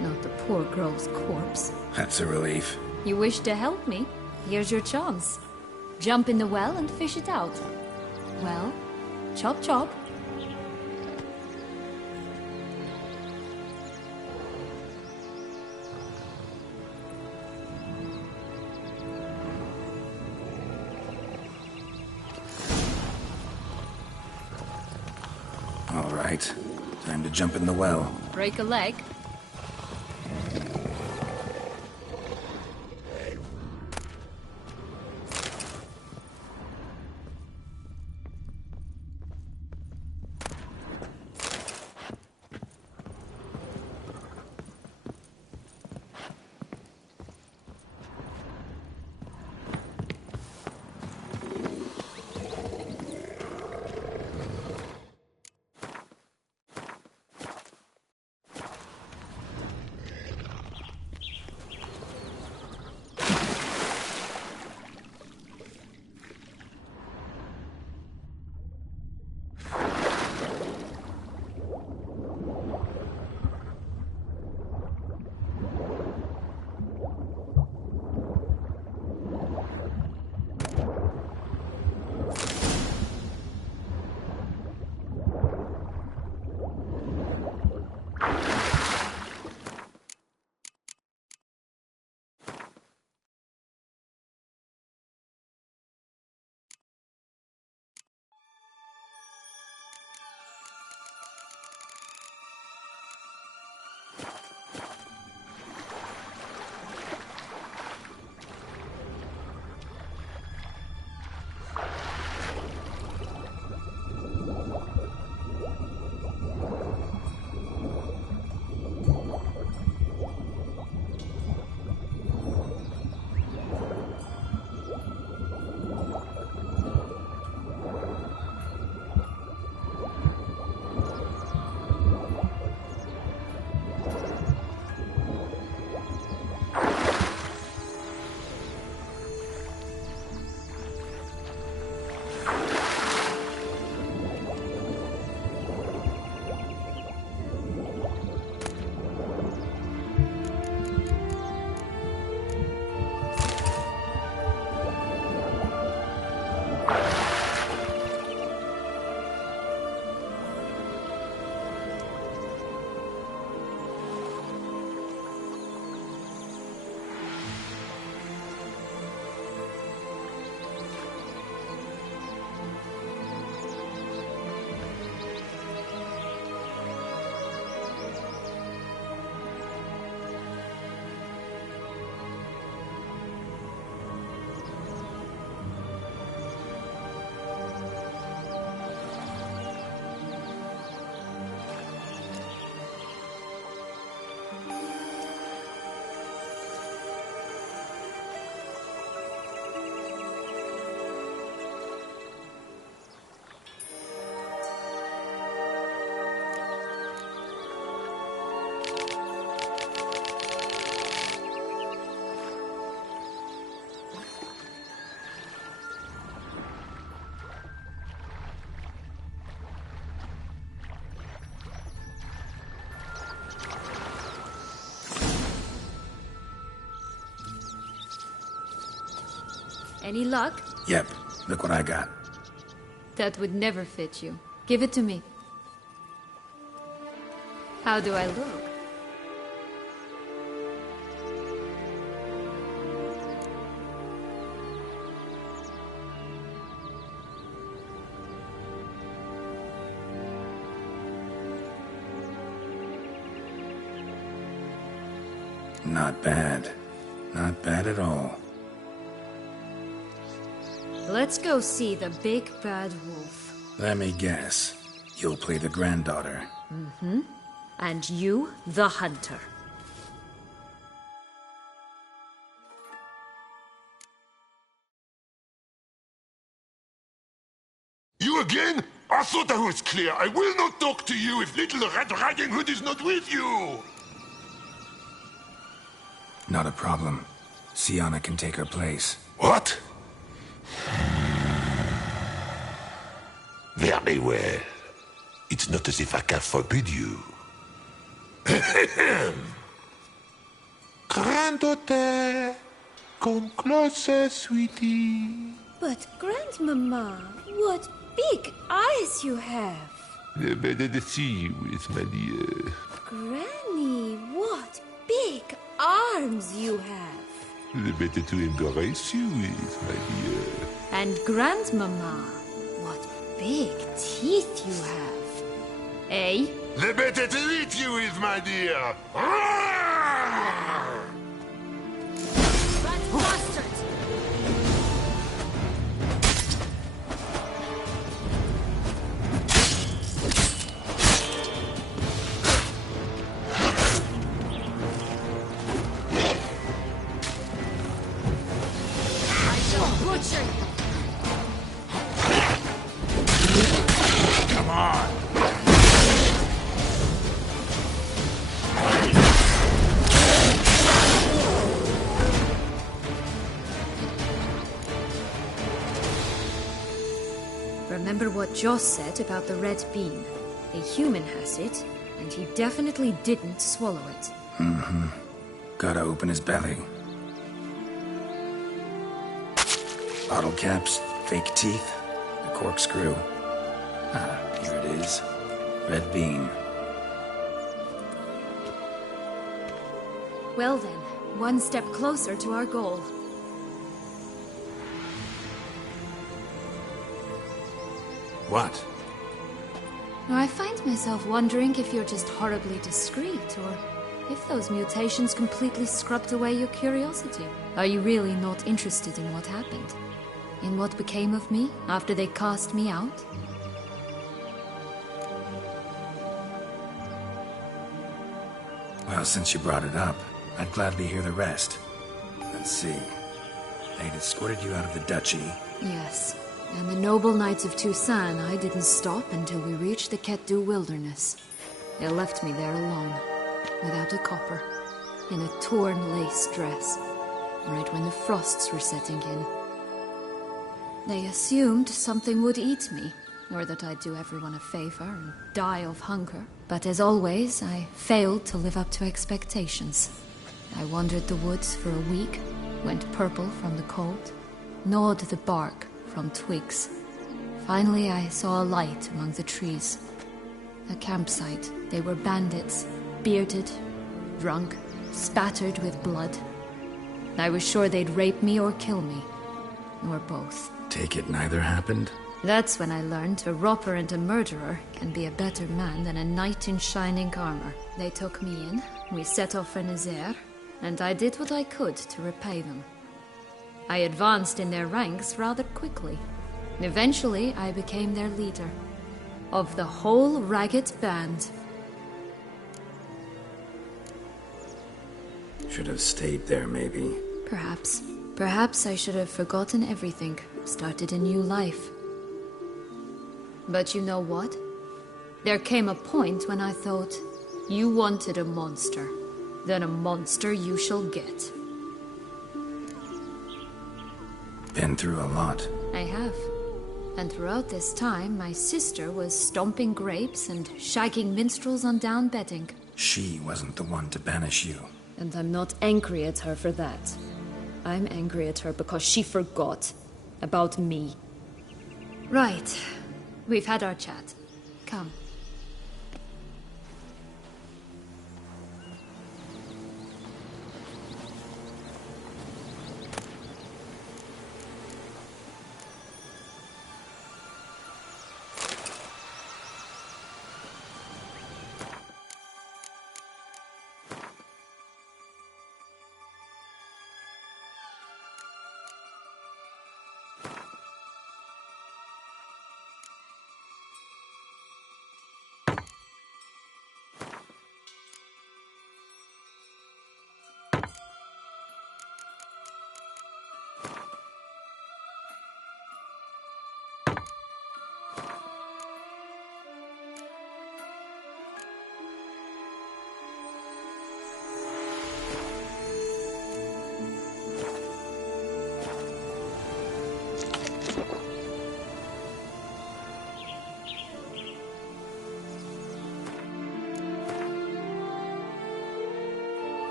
Not the poor girl's corpse. That's a relief. You wish to help me? Here's your chance. Jump in the well and fish it out. Well, chop chop. All right. Time to jump in the well. Break a leg. Any luck? Yep, look what I got. That would never fit you. Give it to me. How do I look? Not bad. Not bad at all. Let's go see the big bad wolf. Let me guess. You'll play the granddaughter. And you, the hunter. You again? I thought I was clear. I will not talk to you if little Red Riding Hood is not with you! Not a problem. Sienna can take her place. What? Very well. It's not as if I can forbid you. Granddaughter, come closer, sweetie. But, Grandmama, what big eyes you have! The better to see you with, my dear. Granny, what big arms you have! The better to embrace you with, my dear. And Grandmama, what big teeth you have. Eh? The better to eat you with, my dear. Rat bastard! I shall butcher you! Come on! Remember what Joss said about the red bean. A human has it, and he definitely didn't swallow it. Gotta open his belly. Bottle caps, fake teeth, a corkscrew. Ah, here it is. Red bean. Well then, one step closer to our goal. What? I find myself wondering if you're just horribly discreet, or if those mutations completely scrubbed away your curiosity. Are you really not interested in what happened? In what became of me after they cast me out? Well, since you brought it up, I'd gladly hear the rest. Let's see. They'd escorted you out of the duchy. Yes. And the noble knights of Toussaint, I didn't stop until we reached the Ketdu wilderness. They left me there alone, without a copper, in a torn lace dress, right when the frosts were setting in. They assumed something would eat me, or that I'd do everyone a favor and die of hunger. But as always, I failed to live up to expectations. I wandered the woods for a week, went purple from the cold, gnawed the bark from twigs. Finally, I saw a light among the trees. A campsite. They were bandits, bearded, drunk, spattered with blood. I was sure they'd rape me or kill me, or both. Take it neither happened? That's when I learned a robber and a murderer can be a better man than a knight in shining armor. They took me in, we set off for Nazaire, and I did what I could to repay them. I advanced in their ranks rather quickly. Eventually, I became their leader. Of the whole ragged band. Should have stayed there, maybe. Perhaps. Perhaps I should have forgotten everything, started a new life. But you know what? There came a point when I thought, you wanted a monster. Then a monster you shall get. Been through a lot. I have. And throughout this time, my sister was stomping grapes and shagging minstrels on down bedding. She wasn't the one to banish you. And I'm not angry at her for that. I'm angry at her because she forgot about me. Right. We've had our chat. Come.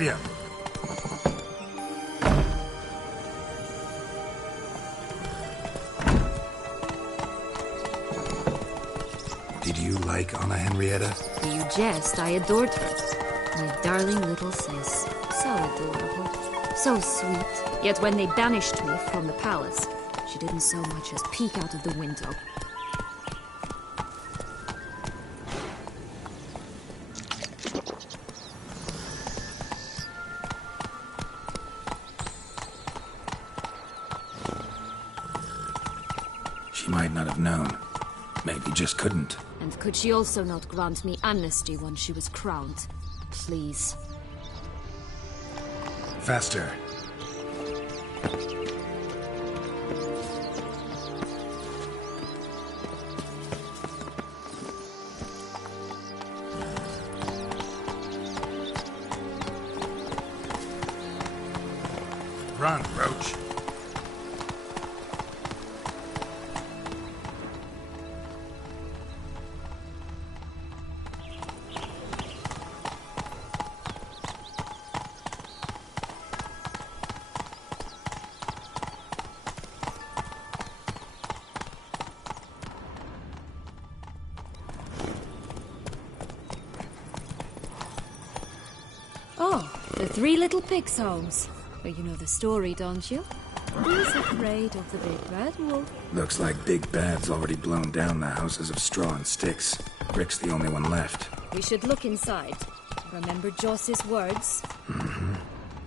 Giddy up. Did you like Anna Henrietta? You jest, I adored her. My darling little sis. So adorable. So sweet. Yet when they banished me from the palace, she didn't so much as peek out of the window. She might not have known. Maybe just couldn't. And could she also not grant me amnesty once she was crowned? Please. Faster. Run, Roach. Oh, the Three Little Pigs homes. Well, you know the story, don't you? Who's afraid of the big bad wolf? Looks like Big Bad's already blown down the houses of straw and sticks. Rick's the only one left. We should look inside. Remember Joss's words?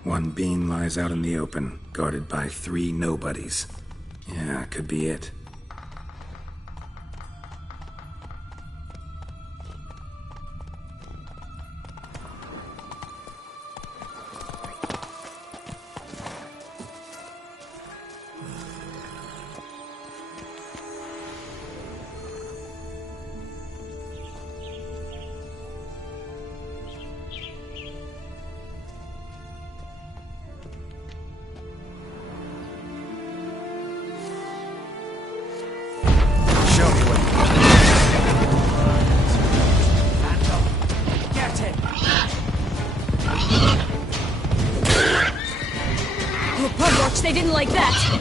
One beam lies out in the open, guarded by 3 nobodies. Yeah, could be it. Show me what Get it! Oh, Pugwatch, they didn't like that!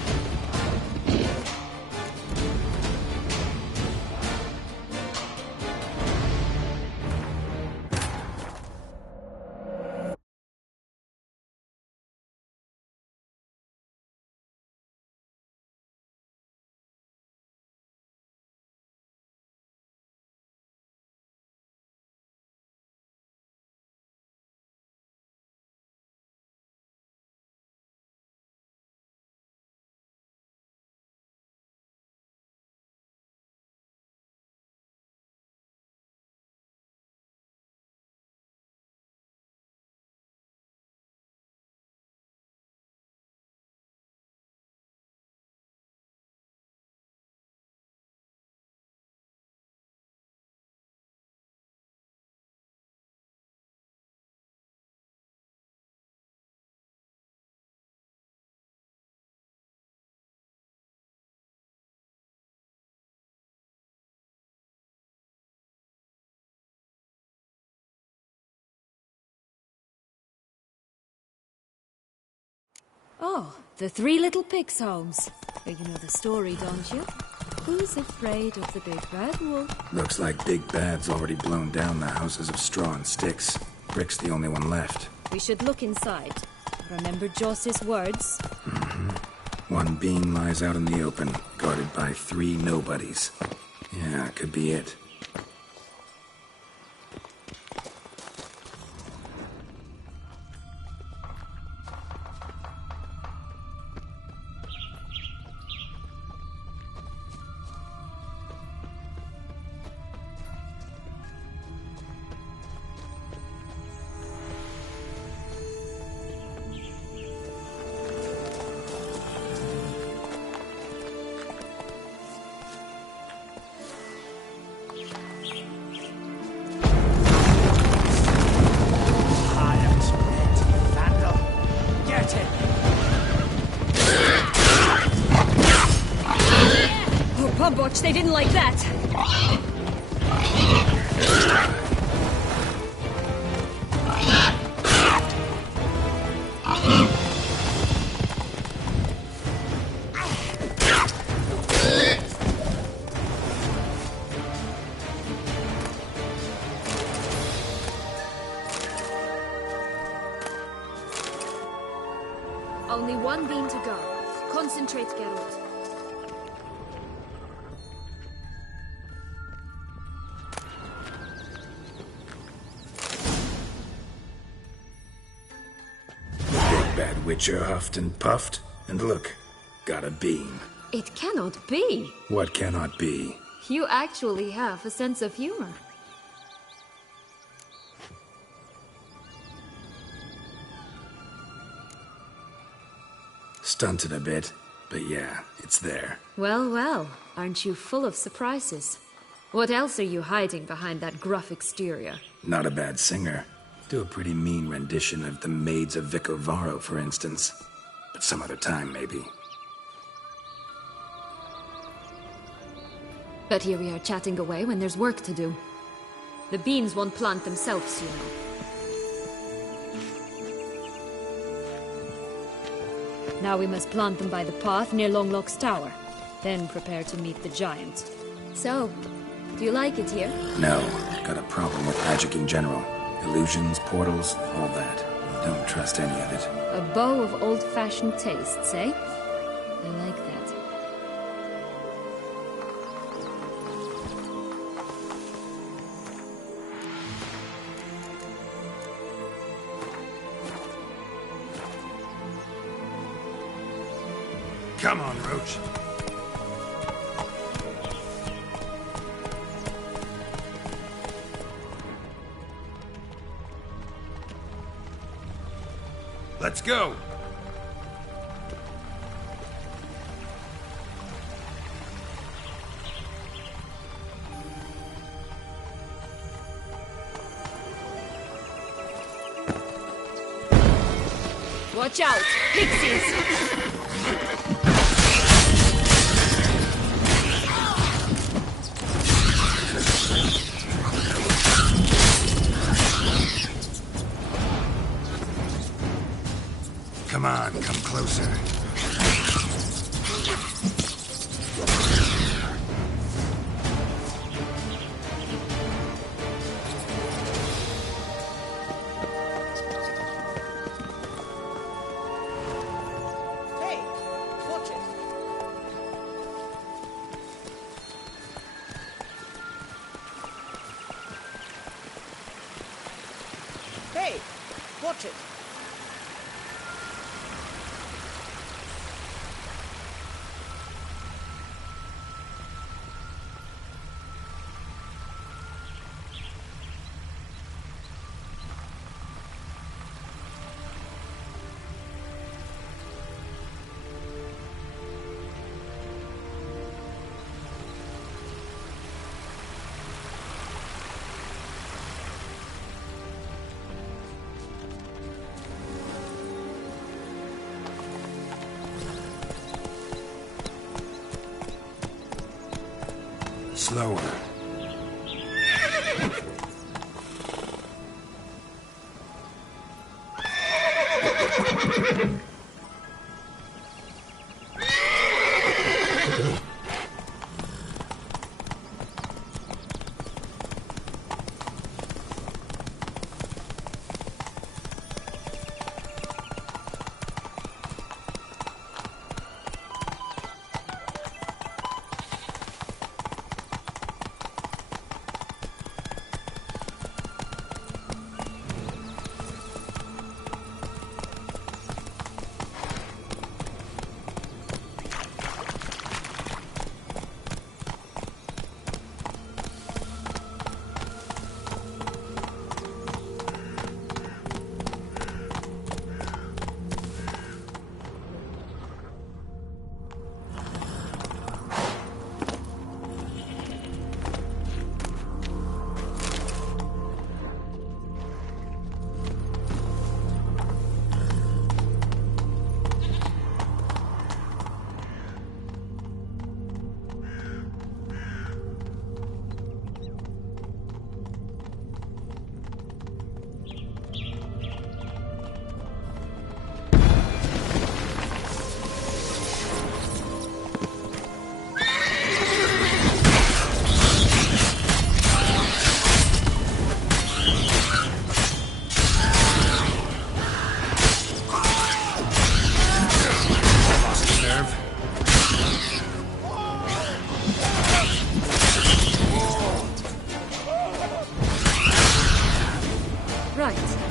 Oh, the Three Little Pigs homes. Well, you know the story, don't you? Who's afraid of the big bad wolf? Looks like Big Bad's already blown down the houses of straw and sticks. Rick's the only one left. We should look inside. Remember Joss's words? One beam lies out in the open, guarded by 3 nobodies. Yeah, could be it. Pugwatch, they didn't like that! One beam to go. Concentrate, Geralt. Big bad Witcher huffed and puffed, and look, got a beam. It cannot be. What cannot be? You actually have a sense of humor. Stunted a bit, but yeah, it's there. Well, well, aren't you full of surprises? What else are you hiding behind that gruff exterior? Not a bad singer. Do a pretty mean rendition of the Maids of Vicovaro, for instance. But some other time, maybe. But here we are chatting away when there's work to do. The beans won't plant themselves, you know. Now we must plant them by the path near Longlock's tower. Then prepare to meet the giant. So, do you like it here? No, got a problem with magic in general. Illusions, portals, all that. Don't trust any of it. A bow of old-fashioned tastes, eh? I like that. Come on, Roach. Let's go! Watch out! Pixies! Come on, come closer. Hey, watch it. Hey, watch it. Slower.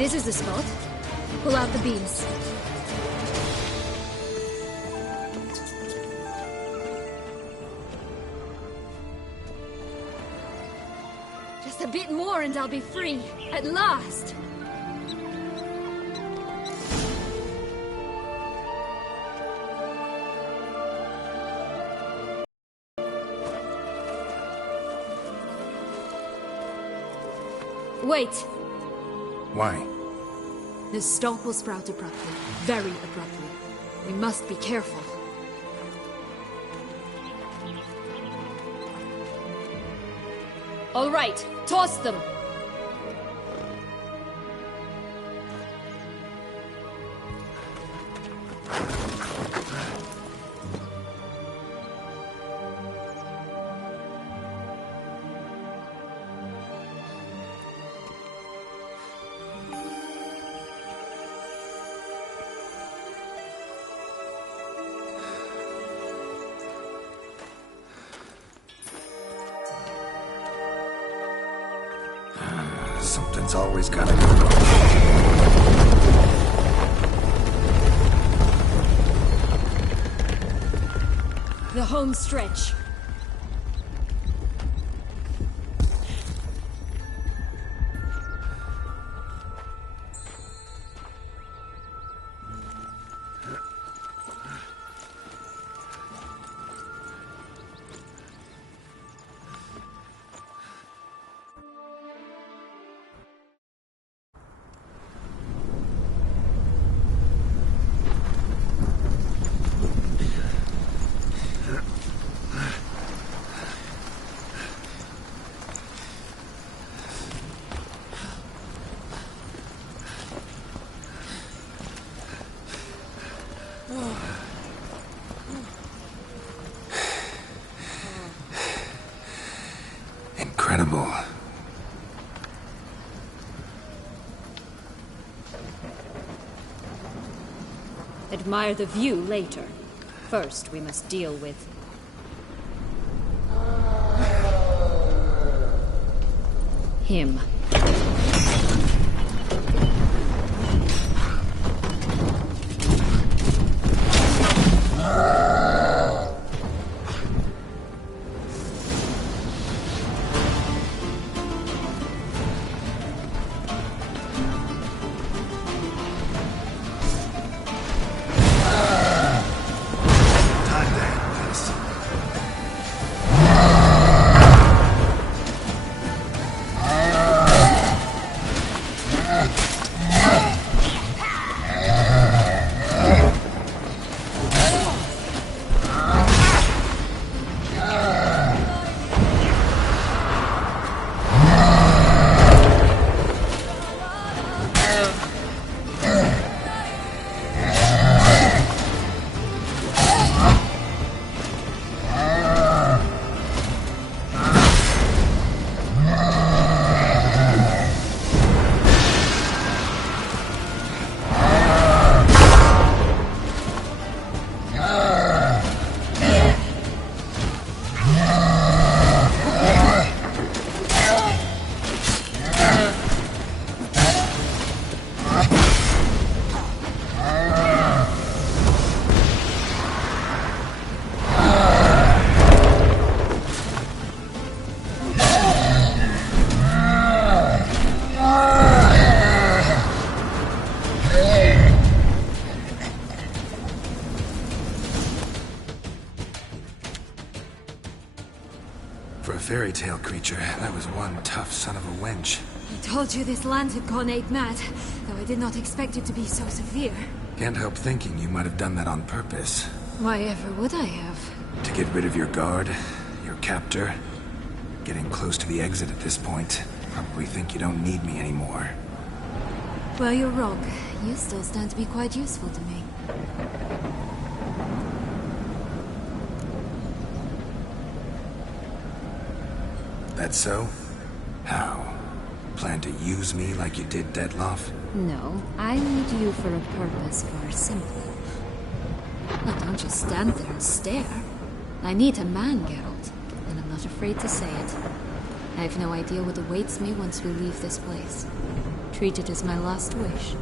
This is the spot. Pull out the beams. Just a bit more and I'll be free. At last! Wait! Why? The stalk will sprout abruptly. Very abruptly. We must be careful. All right, toss them! Something's always gotta go wrong. The home stretch. Incredible. Admire the view later. First, we must deal with... him. For a fairy tale creature, that was one tough son of a wench. I told you this land had gone ape mad, though I did not expect it to be so severe. Can't help thinking you might have done that on purpose. Why ever would I have? To get rid of your guard, your captor. Getting close to the exit at this point. Probably think you don't need me anymore. Well, you're wrong. You still stand to be quite useful to me. That so? How? Plan to use me like you did Detloff? No, I need you for a purpose far simpler. Now don't just stand there and stare. I need a man, Geralt, and I'm not afraid to say it. I have no idea what awaits me once we leave this place. Treat it as my last wish.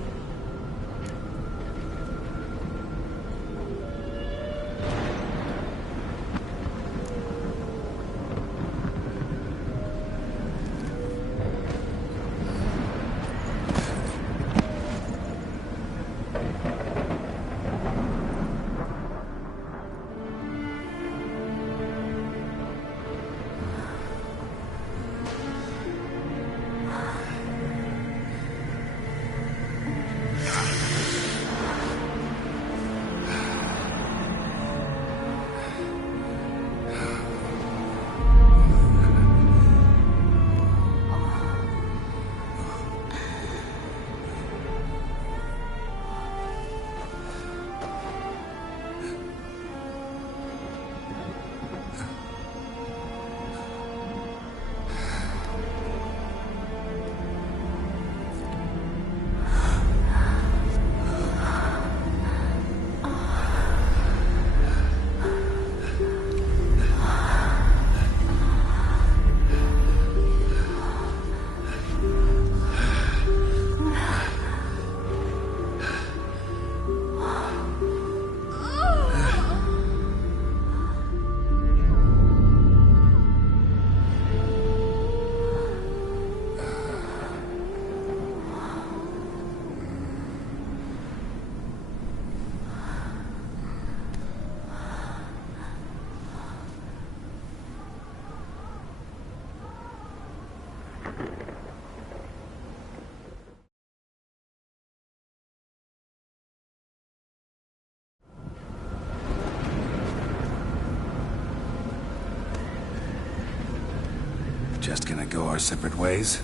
Just gonna go our separate ways?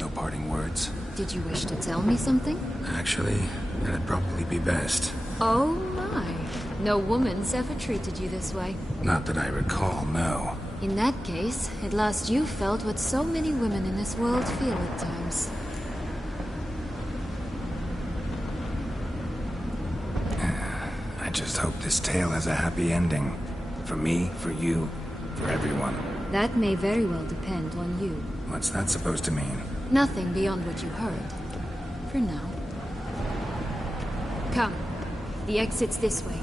No parting words? Did you wish to tell me something? Actually, that'd probably be best. Oh my. No woman's ever treated you this way. Not that I recall, no. In that case, at last you felt what so many women in this world feel at times. I just hope this tale has a happy ending. For me, for you, for everyone. That may very well depend on you. What's that supposed to mean? Nothing beyond what you heard. For now. Come. The exit's this way.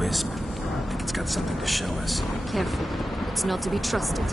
Wisp. I think it's got something to show us. Careful. It's not to be trusted.